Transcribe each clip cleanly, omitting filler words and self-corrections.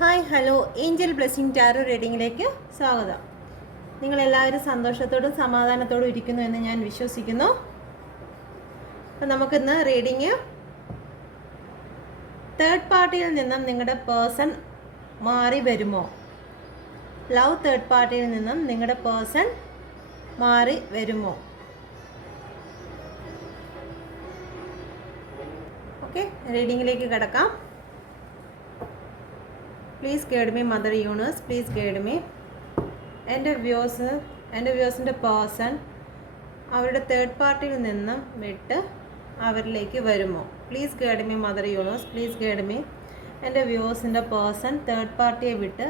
Hi hello angel blessing tarot റീഡിങ്ങിലേക്ക് സ്വാഗതം. നിങ്ങളെല്ലാവരും സന്തോഷത്തോടും സമാധാനത്തോടും ഇരിക്കുന്നു എന്ന് ഞാൻ വിശ്വസിക്കുന്നു. അപ്പം നമുക്കിന്ന് റീഡിങ് തേർഡ് പാർട്ടിയിൽ നിന്നും നിങ്ങളുടെ പേഴ്സൺ മാറി വരുമോ? ലവ് തേർഡ് പാർട്ടിയിൽ നിന്നും നിങ്ങളുടെ പേഴ്സൺ മാറി വരുമോ? ഓക്കെ, റീഡിങ്ങിലേക്ക് കിടക്കാം. Please guide me mother universe, please guide me. എൻ്റെ വ്യൂസിൻ്റെ പേഴ്സൺ അവരുടെ തേർഡ് പാർട്ടിയിൽ നിന്നും വിട്ട് അവരിലേക്ക് വരുമോ? Please guide me mother universe, please guide me. എൻ്റെ വ്യൂസിൻ്റെ പേഴ്സൺ തേർഡ് പാർട്ടിയെ വിട്ട്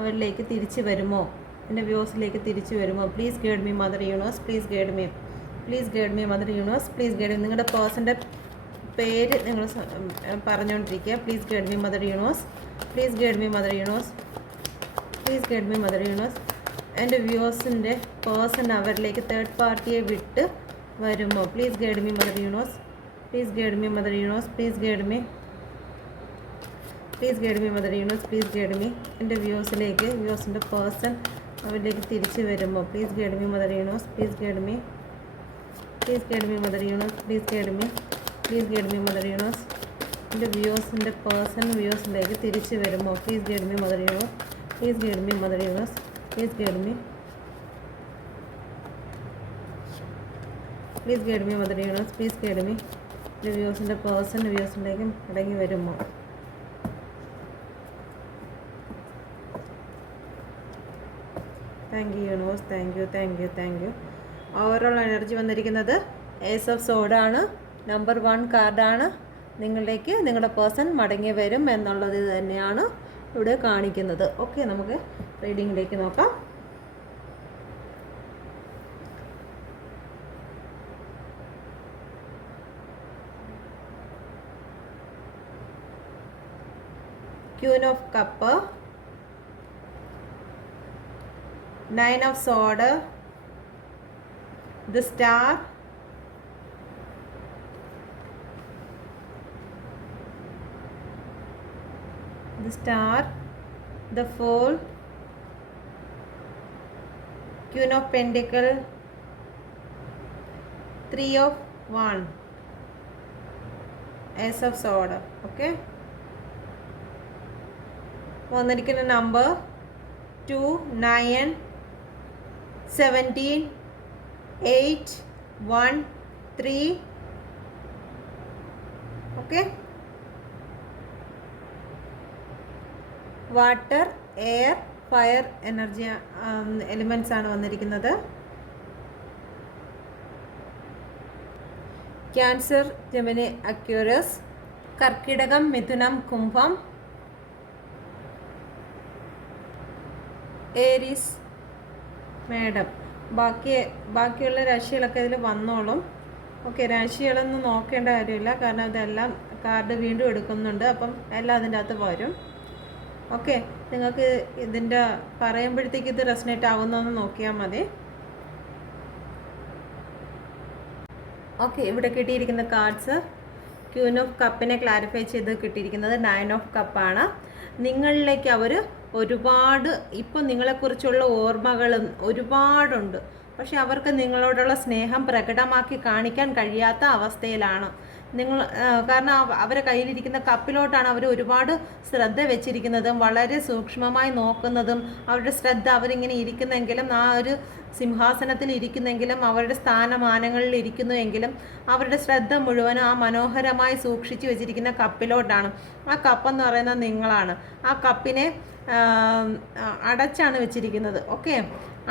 അവരിലേക്ക് തിരിച്ചു വരുമോ? എൻ്റെ വ്യൂസിലേക്ക് തിരിച്ചു വരുമോ? Please guide me mother universe, please guide me. Please guide me mother universe, please guide me. നിങ്ങളുടെ പേഴ്സൻ്റെ പേര് നിങ്ങൾ പറഞ്ഞുകൊണ്ടിരിക്കുക. Please guide me mother universe, please guide me mother universe, please guide me mother universe. എൻ്റെ വ്യൂസിൻ്റെ person അവരിലേക്ക് third പാർട്ടിയെ വിട്ട് വരുമോ? Please guide me mother universe, please guide me mother universe, please guide me. Please guide me mother universe, please guide me. എൻ്റെ വ്യൂസിൻ്റെ person അവരിലേക്ക് തിരിച്ചു വരുമോ? Please guide me mother universe, please guide me. Please guide me mother universe, please guide me. Please guide me mother universe. എൻ്റെ വ്യൂസിൻ്റെ person വ്യൂസിലേക്ക് തിരിച്ചു വരുമോ? Please guide me mother universe, please guide me mother universe, please guide me. Please guide me mother universe, please guide me. എൻ്റെ വ്യൂസിൻ്റെ person വ്യൂസിലേക്ക് മടങ്ങി വരുമോ? Thank you universe, thank you, thank you, thank you. Overall energy വന്നിരിക്കുന്നത് ace of സോഡാണ്. Number 1 കാർഡാണ്. നിങ്ങളിലേക്ക് നിങ്ങളുടെ person മടങ്ങി വരും എന്നുള്ളത് തന്നെയാണ് ഇവിടെ കാണിക്കുന്നത്. ഓക്കെ, നമുക്ക് റീഡിങ്ങിലേക്ക് നോക്കാം. Queen of cup, 9 of സോഡ്, the star, the star, the fool, queen of pentacle, 3 of wand, ace of sword. Okay, വന്നിരിക്കുന്ന number 2, 9, 17, 8, 1, 3. Okay, water, air, fire energy elements ആണ് വന്നിരിക്കുന്നത്. ക്യാൻസർ, ജെമിനി, അക്യൂറസ്, കർക്കിടകം, മിഥുനം, കുംഭം, ഏരീസ്, മേടം. ബാക്കിയുള്ള രാശികളൊക്കെ ഇതിൽ വന്നോളും. ഓക്കെ, രാശികളൊന്നും നോക്കേണ്ട കാര്യമില്ല, കാരണം ഇതെല്ലാം കാർഡ് വീണ്ടും എടുക്കുന്നുണ്ട്. അപ്പം എല്ലാം അതിൻ്റെ അകത്ത് വരും. ഓക്കെ, നിങ്ങൾക്ക് ഇതിൻ്റെ പറയുമ്പോഴത്തേക്ക് ഇത് റെസനേറ്റ് ആവുന്നതെന്ന് നോക്കിയാൽ മതി. ഓക്കെ, ഇവിടെ കിട്ടിയിരിക്കുന്ന കാർഡ്സ് ക്യൂൻ ഓഫ് കപ്പിനെ ക്ലാരിഫൈ ചെയ്ത് കിട്ടിയിരിക്കുന്നത് 9 ഓഫ് കപ്പാണ്. നിങ്ങളിലേക്ക് അവർ ഒരുപാട് ഇപ്പോൾ നിങ്ങളെക്കുറിച്ചുള്ള ഓർമ്മകളും ഒരുപാടുണ്ട്. പക്ഷെ അവർക്ക് നിങ്ങളോടുള്ള സ്നേഹം പ്രകടമാക്കി കാണിക്കാൻ കഴിയാത്ത അവസ്ഥയിലാണ് കാരണം അവരെ കയ്യിലിരിക്കുന്ന കപ്പിലോട്ടാണ് അവർ ഒരുപാട് ശ്രദ്ധ വെച്ചിരിക്കുന്നതും വളരെ സൂക്ഷ്മമായി നോക്കുന്നതും. അവരുടെ ശ്രദ്ധ അവരിങ്ങനെ ഇരിക്കുന്നെങ്കിലും, ആ ഒരു സിംഹാസനത്തിൽ ഇരിക്കുന്നെങ്കിലും, അവരുടെ സ്ഥാനമാനങ്ങളിൽ ഇരിക്കുന്നുവെങ്കിലും അവരുടെ ശ്രദ്ധ മുഴുവനും ആ മനോഹരമായി സൂക്ഷിച്ചു വെച്ചിരിക്കുന്ന കപ്പിലോട്ടാണ്. ആ കപ്പെന്ന് പറയുന്നത് നിങ്ങളാണ്. ആ കപ്പിനെ അടച്ചാണ് വെച്ചിരിക്കുന്നത്. ഓക്കെ,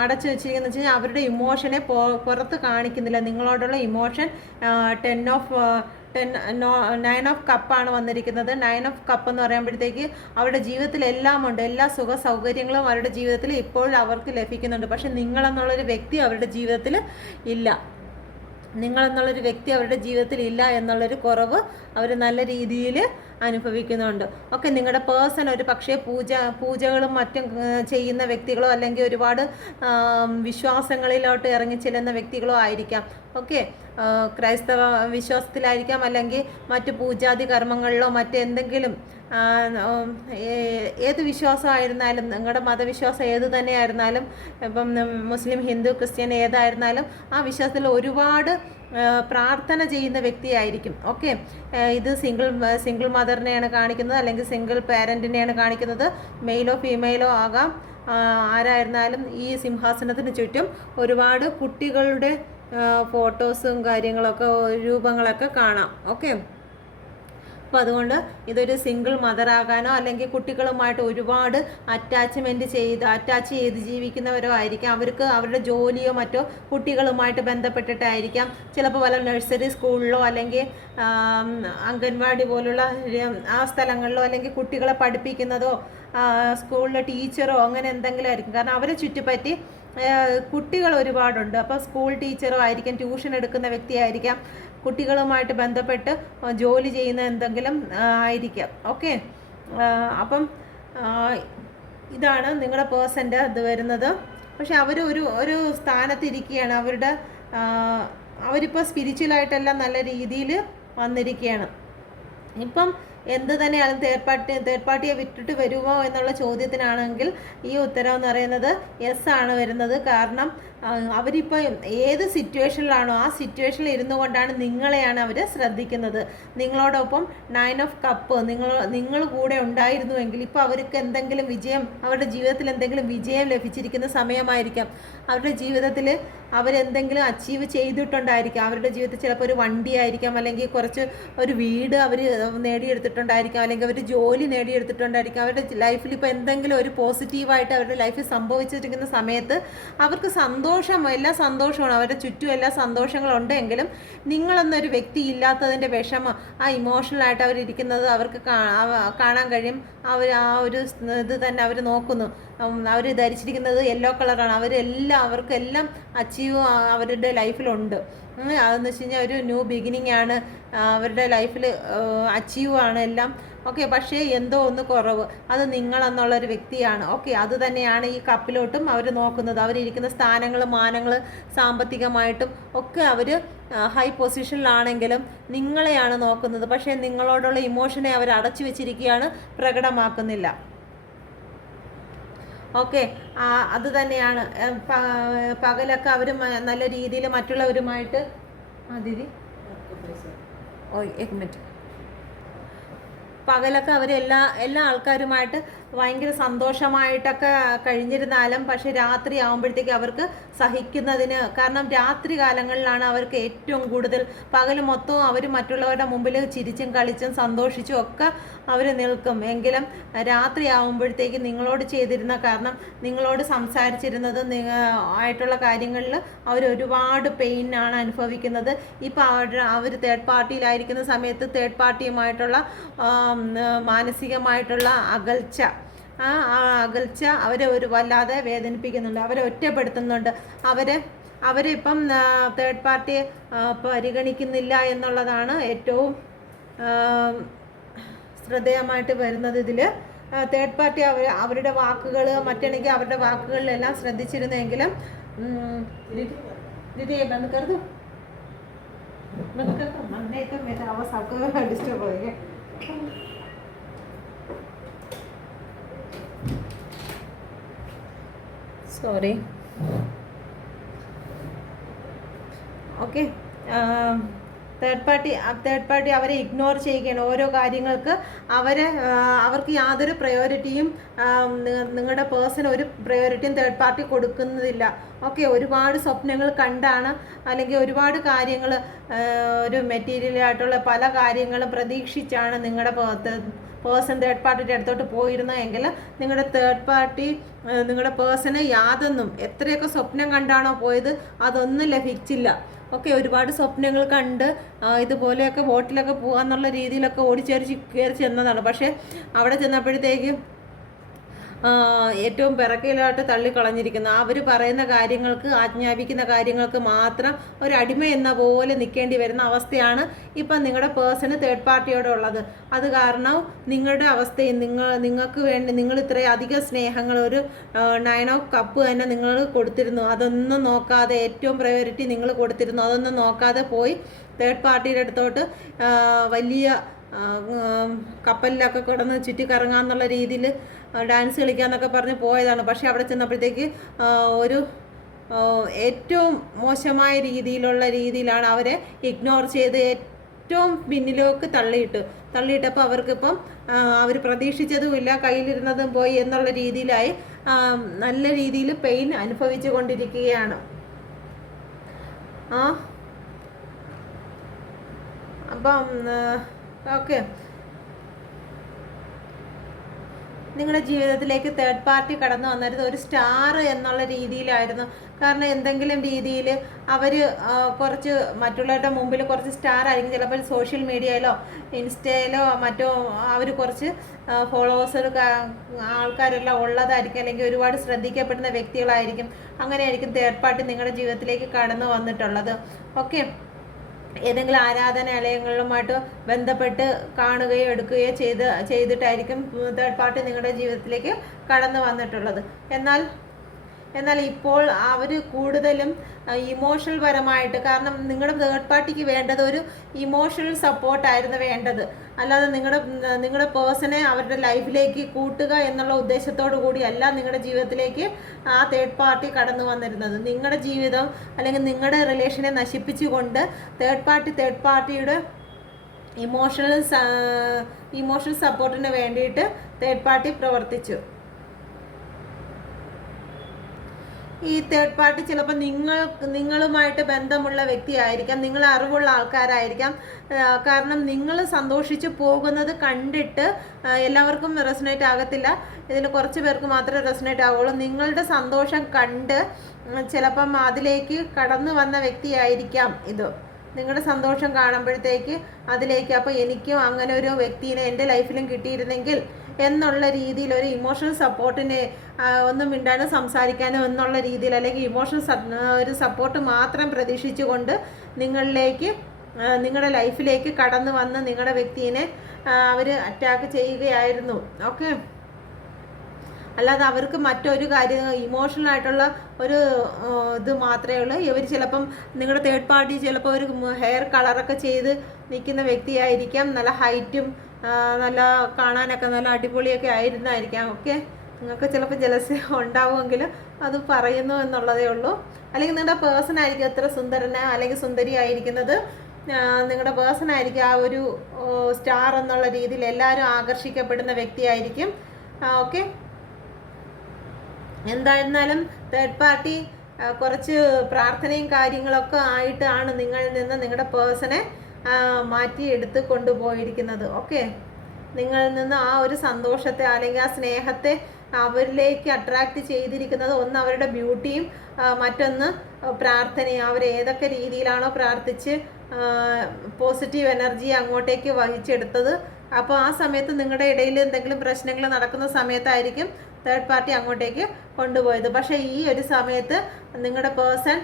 അടച്ചു വെച്ചിരിക്കുന്നത് വെച്ച് കഴിഞ്ഞാൽ അവരുടെ ഇമോഷനെ പുറത്ത് കാണിക്കുന്നില്ല. നിങ്ങളോടുള്ള ഇമോഷൻ 9 ഓഫ് കപ്പാണ് വന്നിരിക്കുന്നത്. 9 ഓഫ് കപ്പ് എന്ന് പറയുമ്പോഴത്തേക്ക് അവരുടെ ജീവിതത്തിൽ എല്ലാം ഉണ്ട്. എല്ലാ സുഖ സൗകര്യങ്ങളും അവരുടെ ജീവിതത്തിൽ ഇപ്പോൾ അവർക്ക് ലഭിക്കുന്നുണ്ട്. പക്ഷെ നിങ്ങളെന്നുള്ളൊരു വ്യക്തി അവരുടെ ജീവിതത്തിൽ ഇല്ല. നിങ്ങളെന്നുള്ളൊരു വ്യക്തി അവരുടെ ജീവിതത്തിൽ ഇല്ല എന്നുള്ളൊരു കുറവ് അവർ നല്ല രീതിയിൽ അനുഭവിക്കുന്നുണ്ട്. ഓക്കെ, നിങ്ങളുടെ പേഴ്സൺ ഒരു പക്ഷേ പൂജകളും മറ്റും ചെയ്യുന്ന വ്യക്തികളോ അല്ലെങ്കിൽ ഒരുപാട് വിശ്വാസങ്ങളിലോട്ട് ഇറങ്ങിച്ചെല്ലുന്ന വ്യക്തികളോ ആയിരിക്കാം. ഓക്കെ, ക്രൈസ്തവ വിശ്വാസത്തിലായിരിക്കാം, അല്ലെങ്കിൽ മറ്റു പൂജാതി കർമ്മങ്ങളിലോ മറ്റെന്തെങ്കിലും ഏത് വിശ്വാസമായിരുന്നാലും, നിങ്ങളുടെ മതവിശ്വാസം ഏത് തന്നെയായിരുന്നാലും, ഇപ്പം മുസ്ലിം, ഹിന്ദു, ക്രിസ്ത്യൻ ഏതായിരുന്നാലും ആ വിശ്വാസത്തിൽ ഒരുപാട് പ്രാർത്ഥന ചെയ്യുന്ന വ്യക്തിയായിരിക്കും. ഓക്കെ, ഇത് സിംഗിൾ മദറിനെയാണ് കാണിക്കുന്നത്, അല്ലെങ്കിൽ സിംഗിൾ പാരൻറ്റിനെയാണ് കാണിക്കുന്നത്. മെയിലോ ഫീമെയിലോ ആകാം. ആരായിരുന്നാലും ഈ സിംഹാസനത്തിന് ചുറ്റും ഒരുപാട് കുട്ടികളുടെ ഫോട്ടോസും കാര്യങ്ങളൊക്കെ രൂപങ്ങളൊക്കെ കാണാം. ഓക്കെ, അപ്പോൾ അതുകൊണ്ട് ഇതൊരു സിംഗിൾ മദറാകാനോ അല്ലെങ്കിൽ കുട്ടികളുമായിട്ട് ഒരുപാട് അറ്റാച്ച് ചെയ്ത് ജീവിക്കുന്നവരോ ആയിരിക്കാം. അവർക്ക് അവരുടെ ജോലിയോ മറ്റോ കുട്ടികളുമായിട്ട് ബന്ധപ്പെട്ടിട്ടായിരിക്കാം. ചിലപ്പോൾ വല്ല നഴ്സറി സ്കൂളിലോ അല്ലെങ്കിൽ അംഗൻവാടി പോലുള്ള ആ സ്ഥലങ്ങളിലോ, അല്ലെങ്കിൽ കുട്ടികളെ പഠിപ്പിക്കുന്നതോ സ്കൂളിലെ ടീച്ചറോ അങ്ങനെ എന്തെങ്കിലും ആയിരിക്കും. കാരണം അവരെ ചുറ്റിപ്പറ്റി കുട്ടികൾ ഒരുപാടുണ്ട്. അപ്പോൾ സ്കൂൾ ടീച്ചറോ ആയിരിക്കാം, ട്യൂഷൻ എടുക്കുന്ന വ്യക്തിയായിരിക്കാം, കുട്ടികളുമായിട്ട് ബന്ധപ്പെട്ട് ജോലി ചെയ്യുന്ന എന്തെങ്കിലും ആയിരിക്കാം. ഓക്കെ, അപ്പം ഇതാണ് നിങ്ങളുടെ പേഴ്സൻ്റെ ഇത് വരുന്നത്. പക്ഷെ അവർ ഒരു സ്ഥാനത്തിരിക്കുകയാണ്. അവരിപ്പോൾ സ്പിരിച്വലായിട്ടെല്ലാം നല്ല രീതിയിൽ വന്നിരിക്കുകയാണ്. ഇപ്പം എന്ത് തന്നെയാണ് തേർഡ് പാർട്ടിയെ വിട്ടിട്ട് വരുമോ എന്നുള്ള ചോദ്യത്തിനാണെങ്കിൽ ഈ ഉത്തരം എന്ന് പറയുന്നത് യെസ് ആണ് വരുന്നത്. കാരണം അവരിപ്പോൾ ഏത് സിറ്റുവേഷനിലാണോ ആ സിറ്റുവേഷനിൽ ഇരുന്നു കൊണ്ടാണ് നിങ്ങളെയാണ് അവർ ശ്രദ്ധിക്കുന്നത്. നിങ്ങളോടൊപ്പം 9 ഓഫ് കപ്പ് നിങ്ങൾ കൂടെ ഉണ്ടായിരുന്നുവെങ്കിൽ ഇപ്പോൾ അവർക്ക് എന്തെങ്കിലും വിജയം, അവരുടെ ജീവിതത്തിൽ എന്തെങ്കിലും വിജയം ലഭിച്ചിരിക്കുന്ന സമയമായിരിക്കാം. അവരുടെ ജീവിതത്തിൽ അവരെന്തെങ്കിലും അച്ചീവ് ചെയ്തിട്ടുണ്ടായിരിക്കാം. അവരുടെ ജീവിതത്തിൽ ചിലപ്പോൾ ഒരു വണ്ടി ആയിരിക്കാം, അല്ലെങ്കിൽ കുറച്ച് ഒരു വീട് അവർ നേടിയെടുത്തിട്ടുണ്ടായിരിക്കാം, അല്ലെങ്കിൽ അവർ ജോലി നേടിയെടുത്തിട്ടുണ്ടായിരിക്കാം. അവരുടെ ലൈഫിൽ ഇപ്പോൾ എന്തെങ്കിലും ഒരു പോസിറ്റീവായിട്ട് അവരുടെ ലൈഫിൽ സംഭവിച്ചിരിക്കുന്ന സമയത്ത് അവർക്ക് എല്ലാ സന്തോഷമാണ്, അവരുടെ ചുറ്റും എല്ലാ സന്തോഷങ്ങളുണ്ടെങ്കിലും നിങ്ങളെന്നൊരു വ്യക്തി ഇല്ലാത്തതിൻ്റെ വിഷമം, ആ ഇമോഷണലായിട്ട് അവരിയ്ക്കുന്നത് അവർക്ക് കാണാൻ കഴിയും. ആ ഒരു ഇത് തന്നെ അവർ നോക്കുന്നു. അവർ ധരിച്ചിരിക്കുന്നത് യെല്ലോ കളറാണ്. അവർക്കെല്ലാം അച്ചീവ് അവരുടെ ലൈഫിലുണ്ട്. അതെന്ന് വെച്ച് കഴിഞ്ഞാൽ ഒരു ന്യൂ ബിഗിനിങ് ആണ്, അവരുടെ ലൈഫിൽ അച്ചീവ് ആണ് എല്ലാം. ഓക്കെ, പക്ഷേ എന്തോ ഒന്ന് കുറവ്, അത് നിങ്ങളെന്നുള്ളൊരു വ്യക്തിയാണ്. ഓക്കെ, അത് തന്നെയാണ് ഈ കപ്പിലോട്ടും അവർ നോക്കുന്നത്. അവരിയ്ക്കുന്ന സ്ഥാനങ്ങൾ, മാനങ്ങൾ, സാമ്പത്തികമായിട്ടും ഒക്കെ അവർ ഹൈ പൊസിഷനിലാണെങ്കിലും നിങ്ങളെയാണ് നോക്കുന്നത്. പക്ഷേ നിങ്ങളോടുള്ള ഇമോഷനെ അവർ അടച്ചു വെച്ചിരിക്കുകയാണ്, പ്രകടമാക്കുന്നില്ല. ഓക്കെ, അത് തന്നെയാണ്. പകലൊക്കെ അവർ നല്ല രീതിയിൽ മറ്റുള്ളവരുമായിട്ട് एक मिनट പകലൊക്കെ അവർ എല്ലാ ആൾക്കാരുമായിട്ട് ഭയങ്കര സന്തോഷമായിട്ടൊക്കെ കഴിഞ്ഞിരുന്നാലും പക്ഷേ രാത്രി ആകുമ്പോഴത്തേക്ക് അവർക്ക് സഹിക്കുന്നതിന്, കാരണം രാത്രി കാലങ്ങളിലാണ് അവർക്ക് ഏറ്റവും കൂടുതൽ, പകൽ മൊത്തവും അവർ മറ്റുള്ളവരുടെ മുമ്പിൽ ചിരിച്ചും കളിച്ചും സന്തോഷിച്ചും ഒക്കെ അവർ നിൽക്കും. എങ്കിലും രാത്രി ആകുമ്പോഴത്തേക്ക് നിങ്ങളോട് ചെയ്തിരുന്ന, കാരണം നിങ്ങളോട് സംസാരിച്ചിരുന്നത് ആയിട്ടുള്ള കാര്യങ്ങളിൽ അവർ ഒരുപാട് പെയിനാണ് അനുഭവിക്കുന്നത്. ഇപ്പോൾ അവർ തേർഡ് പാർട്ടിയിലായിരിക്കുന്ന സമയത്ത് തേർഡ് പാർട്ടിയുമായിട്ടുള്ള മാനസികമായിട്ടുള്ള അകൽച്ച, ആ അകൽച്ച അവരെ വല്ലാതെ വേദനിപ്പിക്കുന്നുണ്ട്, അവരെ ഒറ്റപ്പെടുത്തുന്നുണ്ട്. അവരിപ്പം തേർഡ് പാർട്ടിയെ പരിഗണിക്കുന്നില്ല എന്നുള്ളതാണ് ഏറ്റവും ശ്രദ്ധേയമായിട്ട് വരുന്നത്. ഇതിൽ തേർഡ് പാർട്ടി അവരുടെ വാക്കുകൾ മറ്റാണെങ്കിൽ അവരുടെ വാക്കുകളിലെല്ലാം ശ്രദ്ധിച്ചിരുന്നെങ്കിലും ഡിസ്റ്റർബ് ആയി. സോറി. ഓക്കെ, തേർഡ് പാർട്ടി അവരെ ഇഗ്നോർ ചെയ്യുകയാണ്. ഓരോ കാര്യങ്ങൾക്ക് അവർക്ക് യാതൊരു പ്രയോറിറ്റിയും, നിങ്ങളുടെ പേഴ്സൺ ഒരു പ്രയോറിറ്റിയും തേർഡ് പാർട്ടി കൊടുക്കുന്നതില്ല. ഓക്കെ, ഒരുപാട് സ്വപ്നങ്ങൾ കണ്ടാണ്, അല്ലെങ്കിൽ ഒരുപാട് കാര്യങ്ങൾ, ഒരു മെറ്റീരിയലായിട്ടുള്ള പല കാര്യങ്ങളും പ്രതീക്ഷിച്ചാണ് നിങ്ങളുടെ പേഴ്സൺ തേർഡ് പാർട്ടിയുടെ അടുത്തോട്ട് പോയിരുന്നതെങ്കിൽ നിങ്ങളുടെ തേർഡ് പാർട്ടി നിങ്ങളുടെ പേഴ്സണെ യാതൊന്നും, എത്രയൊക്കെ സ്വപ്നം കണ്ടാണോ പോയത് അതൊന്നും ലഭിച്ചില്ല. ഓക്കെ, ഒരുപാട് സ്വപ്നങ്ങൾ കണ്ട് ഇതുപോലെയൊക്കെ ബോട്ടിലൊക്കെ പോകാന്നുള്ള രീതിയിലൊക്കെ കയറി ചെന്നതാണ്. പക്ഷേ അവിടെ ചെന്നപ്പോഴത്തേക്കും ഏറ്റവും പിറകിലായിട്ട് തള്ളിക്കളഞ്ഞിരിക്കുന്നു. അവർ പറയുന്ന കാര്യങ്ങൾക്ക്, ആജ്ഞാപിക്കുന്ന കാര്യങ്ങൾക്ക് മാത്രം ഒരു അടിമ എന്ന പോലെ നിൽക്കേണ്ടി വരുന്ന അവസ്ഥയാണ് ഇപ്പം നിങ്ങളുടെ പേഴ്സണ് തേർഡ് പാർട്ടിയോടുള്ളത്. അത് കാരണം നിങ്ങളുടെ അവസ്ഥയും നിങ്ങൾക്ക് വേണ്ടി നിങ്ങൾ ഇത്രയും അധികം സ്നേഹങ്ങൾ, ഒരു 9 ഓഫ് കപ്പ് തന്നെ നിങ്ങൾ കൊടുത്തിരുന്നു. അതൊന്നും നോക്കാതെ ഏറ്റവും പ്രയോറിറ്റി നിങ്ങൾ കൊടുത്തിരുന്നു. അതൊന്നും നോക്കാതെ പോയി തേർഡ് പാർട്ടിയുടെ അടുത്തോട്ട് വലിയ കപ്പലിലൊക്കെ കിടന്ന് ചുറ്റിക്കറങ്ങാന്നുള്ള രീതിയിൽ ഡാൻസ് കളിക്കാന്നൊക്കെ പറഞ്ഞ് പോയതാണ്. പക്ഷെ അവിടെ ചെന്നപ്പോഴത്തേക്ക് ഒരു ഏറ്റവും മോശമായ രീതിയിലാണ് അവരെ ഇഗ്നോർ ചെയ്ത് ഏറ്റവും പിന്നിലേക്ക് തള്ളിയിട്ടപ്പോൾ അവർക്കിപ്പം അവർ പ്രതീക്ഷിച്ചതുമില്ല, കയ്യിലിരുന്നതും പോയി എന്നുള്ള രീതിയിലായി നല്ല രീതിയിൽ പെയിൻ അനുഭവിച്ചു കൊണ്ടിരിക്കുകയാണ്. അപ്പം ഓക്കെ, നിങ്ങളുടെ ജീവിതത്തിലേക്ക് തേർഡ് പാർട്ടി കടന്നു വന്നിരുന്നത് ഒരു സ്റ്റാർ എന്നുള്ള രീതിയിലായിരുന്നു. കാരണം എന്തെങ്കിലും രീതിയിൽ അവർ കുറച്ച് മറ്റുള്ളവരുടെ മുമ്പിൽ കുറച്ച് സ്റ്റാർ ആയിരിക്കും. ചിലപ്പോൾ സോഷ്യൽ മീഡിയയിലോ ഇൻസ്റ്റയിലോ മറ്റോ അവർ കുറച്ച് ഫോളോവേഴ്സ് ആൾക്കാരെല്ലാം ഉള്ളതായിരിക്കും, അല്ലെങ്കിൽ ഒരുപാട് ശ്രദ്ധിക്കപ്പെടുന്ന വ്യക്തികളായിരിക്കും. അങ്ങനെയായിരിക്കും തേർഡ് പാർട്ടി നിങ്ങളുടെ ജീവിതത്തിലേക്ക് കടന്നു വന്നിട്ടുള്ളത്. ഓക്കെ, ഏതെങ്കിലും ആരാധനാലയങ്ങളുമായിട്ട് ബന്ധപ്പെട്ട് കാണുകയോ എടുക്കുകയോ ചെയ്തിട്ടായിരിക്കും തേർഡ് പാർട്ടി നിങ്ങളുടെ ജീവിതത്തിലേക്ക് കടന്നു വന്നിട്ടുള്ളത്. എന്നാൽ ഇപ്പോൾ അവർ കൂടുതലും ഇമോഷണൽ പരമായിട്ട്, കാരണം നിങ്ങളുടെ തേർഡ് പാർട്ടിക്ക് വേണ്ടത് ഒരു ഇമോഷണൽ സപ്പോർട്ടായിരുന്നു വേണ്ടത്. അല്ലാതെ നിങ്ങളുടെ പേഴ്സണെ അവരുടെ ലൈഫിലേക്ക് കൂട്ടുക എന്നുള്ള ഉദ്ദേശത്തോടു കൂടിയല്ല നിങ്ങളുടെ ജീവിതത്തിലേക്ക് ആ തേർഡ് പാർട്ടി കടന്നു വന്നിരുന്നത്. നിങ്ങളുടെ ജീവിതം അല്ലെങ്കിൽ നിങ്ങളുടെ റിലേഷനെ നശിപ്പിച്ചുകൊണ്ട് തേർഡ് പാർട്ടിയുടെ ഇമോഷണൽ സപ്പോർട്ടിന് വേണ്ടിയിട്ട് തേർഡ് പാർട്ടി പ്രവർത്തിച്ചു. ഈ തേർഡ് പാർട്ടി ചിലപ്പോൾ നിങ്ങളുമായിട്ട് ബന്ധമുള്ള വ്യക്തിയായിരിക്കാം, നിങ്ങൾ അറിവുള്ള ആൾക്കാരായിരിക്കാം. കാരണം നിങ്ങൾ സന്തോഷിച്ച് പോകുന്നത് കണ്ടിട്ട് എല്ലാവർക്കും റെസൊനേറ്റ് ആകത്തില്ല, ഇതിൽ കുറച്ച് പേർക്ക് മാത്രമേ റെസൊനേറ്റ് ആവുള്ളൂ. നിങ്ങളുടെ സന്തോഷം കണ്ട് ചിലപ്പം അതിലേക്ക് കടന്നു വന്ന വ്യക്തിയായിരിക്കാം ഇത്. നിങ്ങളുടെ സന്തോഷം കാണുമ്പോഴത്തേക്ക് അതിലേക്ക്, അപ്പോൾ എനിക്കും അങ്ങനെ ഒരു വ്യക്തിനെ എൻ്റെ ലൈഫിലും കിട്ടിയിരുന്നെങ്കിൽ എന്നുള്ള രീതിയിൽ ഒരു ഇമോഷണൽ സപ്പോർട്ടിനെ ഒന്നും മിണ്ടാനോ സംസാരിക്കാനോ എന്നുള്ള രീതിയിൽ, അല്ലെങ്കിൽ ഇമോഷണൽ ഒരു സപ്പോർട്ട് മാത്രം പ്രതീക്ഷിച്ചുകൊണ്ട് നിങ്ങളുടെ ലൈഫിലേക്ക് കടന്നു വന്ന് നിങ്ങളുടെ വ്യക്തിയെ അവർ അറ്റാക്ക് ചെയ്യുകയായിരുന്നു. ഓക്കെ, അല്ലാതെ അവർക്ക് മറ്റൊരു കാര്യം ഇമോഷണൽ ആയിട്ടുള്ള ഒരു ഇത് മാത്രമേ ഉള്ളൂ. ഇവർ ചിലപ്പം നിങ്ങളുടെ തേർഡ് പാർട്ടി ചിലപ്പോൾ ഒരു ഹെയർ കളറൊക്കെ ചെയ്ത് നിൽക്കുന്ന വ്യക്തിയായിരിക്കാം, നല്ല ഹൈറ്റും നല്ല കാണാനൊക്കെ നല്ല അടിപൊളിയൊക്കെ ആയിരുന്നായിരിക്കാം. ഓക്കെ, നിങ്ങൾക്ക് ചിലപ്പോൾ ജലസി ഉണ്ടാവുമെങ്കിൽ അത് പറയുന്നു എന്നുള്ളതേ ഉള്ളൂ. അല്ലെങ്കിൽ നിങ്ങളുടെ പേഴ്സൺ ആയിരിക്കും എത്ര സുന്ദരനോ അല്ലെങ്കിൽ സുന്ദരി ആയിരിക്കുന്നത്, നിങ്ങളുടെ പേഴ്സൺ ആയിരിക്കും ആ ഒരു സ്റ്റാർ എന്നുള്ള രീതിയിൽ എല്ലാവരും ആകർഷിക്കപ്പെടുന്ന വ്യക്തിയായിരിക്കും. ഓക്കെ, എന്തായിരുന്നാലും തേർഡ് പാർട്ടി കുറച്ച് പ്രാർത്ഥനയും കാര്യങ്ങളൊക്കെ ആയിട്ടാണ് നിങ്ങളിൽ നിന്ന് നിങ്ങളുടെ പേഴ്സണെ മാറ്റിയെടുത്ത് കൊണ്ടുപോയിരിക്കുന്നത്. ഓക്കെ, നിങ്ങളിൽ നിന്ന് ആ ഒരു സന്തോഷത്തെ അല്ലെങ്കിൽ ആ സ്നേഹത്തെ അവരിലേക്ക് അട്രാക്റ്റ് ചെയ്തിരിക്കുന്നത് ഒന്ന് അവരുടെ ബ്യൂട്ടിയും മറ്റൊന്ന് പ്രാർത്ഥനയും. അവർ ഏതൊക്കെ രീതിയിലാണോ പ്രാർത്ഥിച്ച് പോസിറ്റീവ് എനർജി അങ്ങോട്ടേക്ക് വഹിച്ചെടുത്തത്, അപ്പോൾ ആ സമയത്ത് നിങ്ങളുടെ ഇടയിൽ എന്തെങ്കിലും പ്രശ്നങ്ങൾ നടക്കുന്ന സമയത്തായിരിക്കും തേർഡ് പാർട്ടി അങ്ങോട്ടേക്ക് കൊണ്ടുപോയത്. പക്ഷേ ഈ ഒരു സമയത്ത് നിങ്ങളുടെ പേഴ്സൺ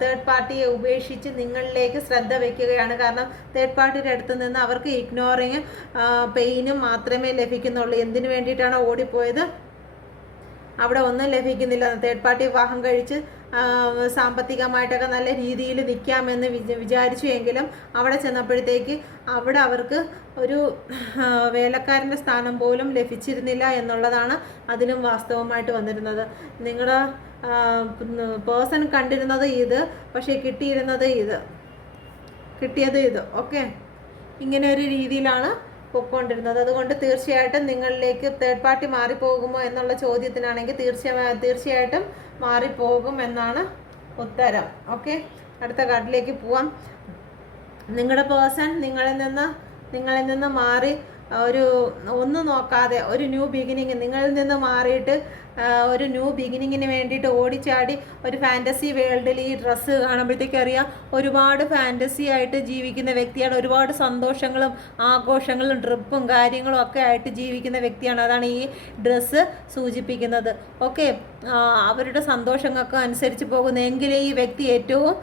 തേർഡ് പാർട്ടിയെ ഉപേക്ഷിച്ച് നിങ്ങളിലേക്ക് ശ്രദ്ധ വയ്ക്കുകയാണ്. കാരണം തേർഡ് പാർട്ടിയുടെ അടുത്ത് നിന്ന് അവർക്ക് ഇഗ്നോറിങ് പെയിനും മാത്രമേ ലഭിക്കുന്നുള്ളൂ. എന്തിനു വേണ്ടിയിട്ടാണോ ഓടിപ്പോയത് അവിടെ ഒന്നും ലഭിക്കുന്നില്ല. തേർഡ് പാർട്ടി വിവാഹം കഴിച്ച് സാമ്പത്തികമായിട്ടൊക്കെ നല്ല രീതിയിൽ നിൽക്കാമെന്ന് വിചാരിച്ചു എങ്കിലും അവിടെ ചെന്നപ്പോഴത്തേക്ക് അവിടെ അവർക്ക് ഒരു വേലക്കാരൻ്റെ സ്ഥാനം പോലും ലഭിച്ചിരുന്നില്ല എന്നുള്ളതാണ് അതിലും വാസ്തവമായിട്ട് വന്നിരുന്നത്. നിങ്ങളുടെ പേഴ്സൺ കണ്ടിരുന്നത് ഇത്, പക്ഷേ കിട്ടിയത് ഇത്. ഓക്കെ, ഇങ്ങനെ ഒരു രീതിയിലാണ് പൊയ്ക്കൊണ്ടിരുന്നത്. അതുകൊണ്ട് തീർച്ചയായിട്ടും നിങ്ങളിലേക്ക് തേർഡ് പാർട്ടി മാറിപ്പോകുമോ എന്നുള്ള ചോദ്യത്തിനാണെങ്കിൽ തീർച്ചയായിട്ടും മാറിപ്പോകും എന്നാണ് ഉത്തരം. ഓക്കെ, അടുത്ത കാർഡിലേക്ക് പോവാം. നിങ്ങളുടെ പേഴ്സൺ നിങ്ങളിൽ നിന്ന് മാറി ഒരു ഒന്നും നോക്കാതെ ഒരു ന്യൂ ബിഗിനിങ് നിങ്ങളിൽ നിന്ന് മാറിയിട്ട് ഒരു ന്യൂ ബിഗിനിങ്ങിന് വേണ്ടിയിട്ട് ഓടിച്ചാടി ഒരു ഫാൻറ്റസി വേൾഡിൽ ഈ ഡ്രസ്സ് കാണുമ്പോഴത്തേക്കും അറിയാം ഒരുപാട് ഫാൻറ്റസി ആയിട്ട് ജീവിക്കുന്ന വ്യക്തിയാണ്. ഒരുപാട് സന്തോഷങ്ങളും ആഘോഷങ്ങളും ട്രിപ്പും കാര്യങ്ങളും ഒക്കെ ആയിട്ട് ജീവിക്കുന്ന വ്യക്തിയാണ്. അതാണ് ഈ ഡ്രസ്സ് സൂചിപ്പിക്കുന്നത്. ഓക്കെ, അവരുടെ സന്തോഷങ്ങൾക്ക് അനുസരിച്ച് പോകുന്നെങ്കിൽ ഈ വ്യക്തി ഏറ്റവും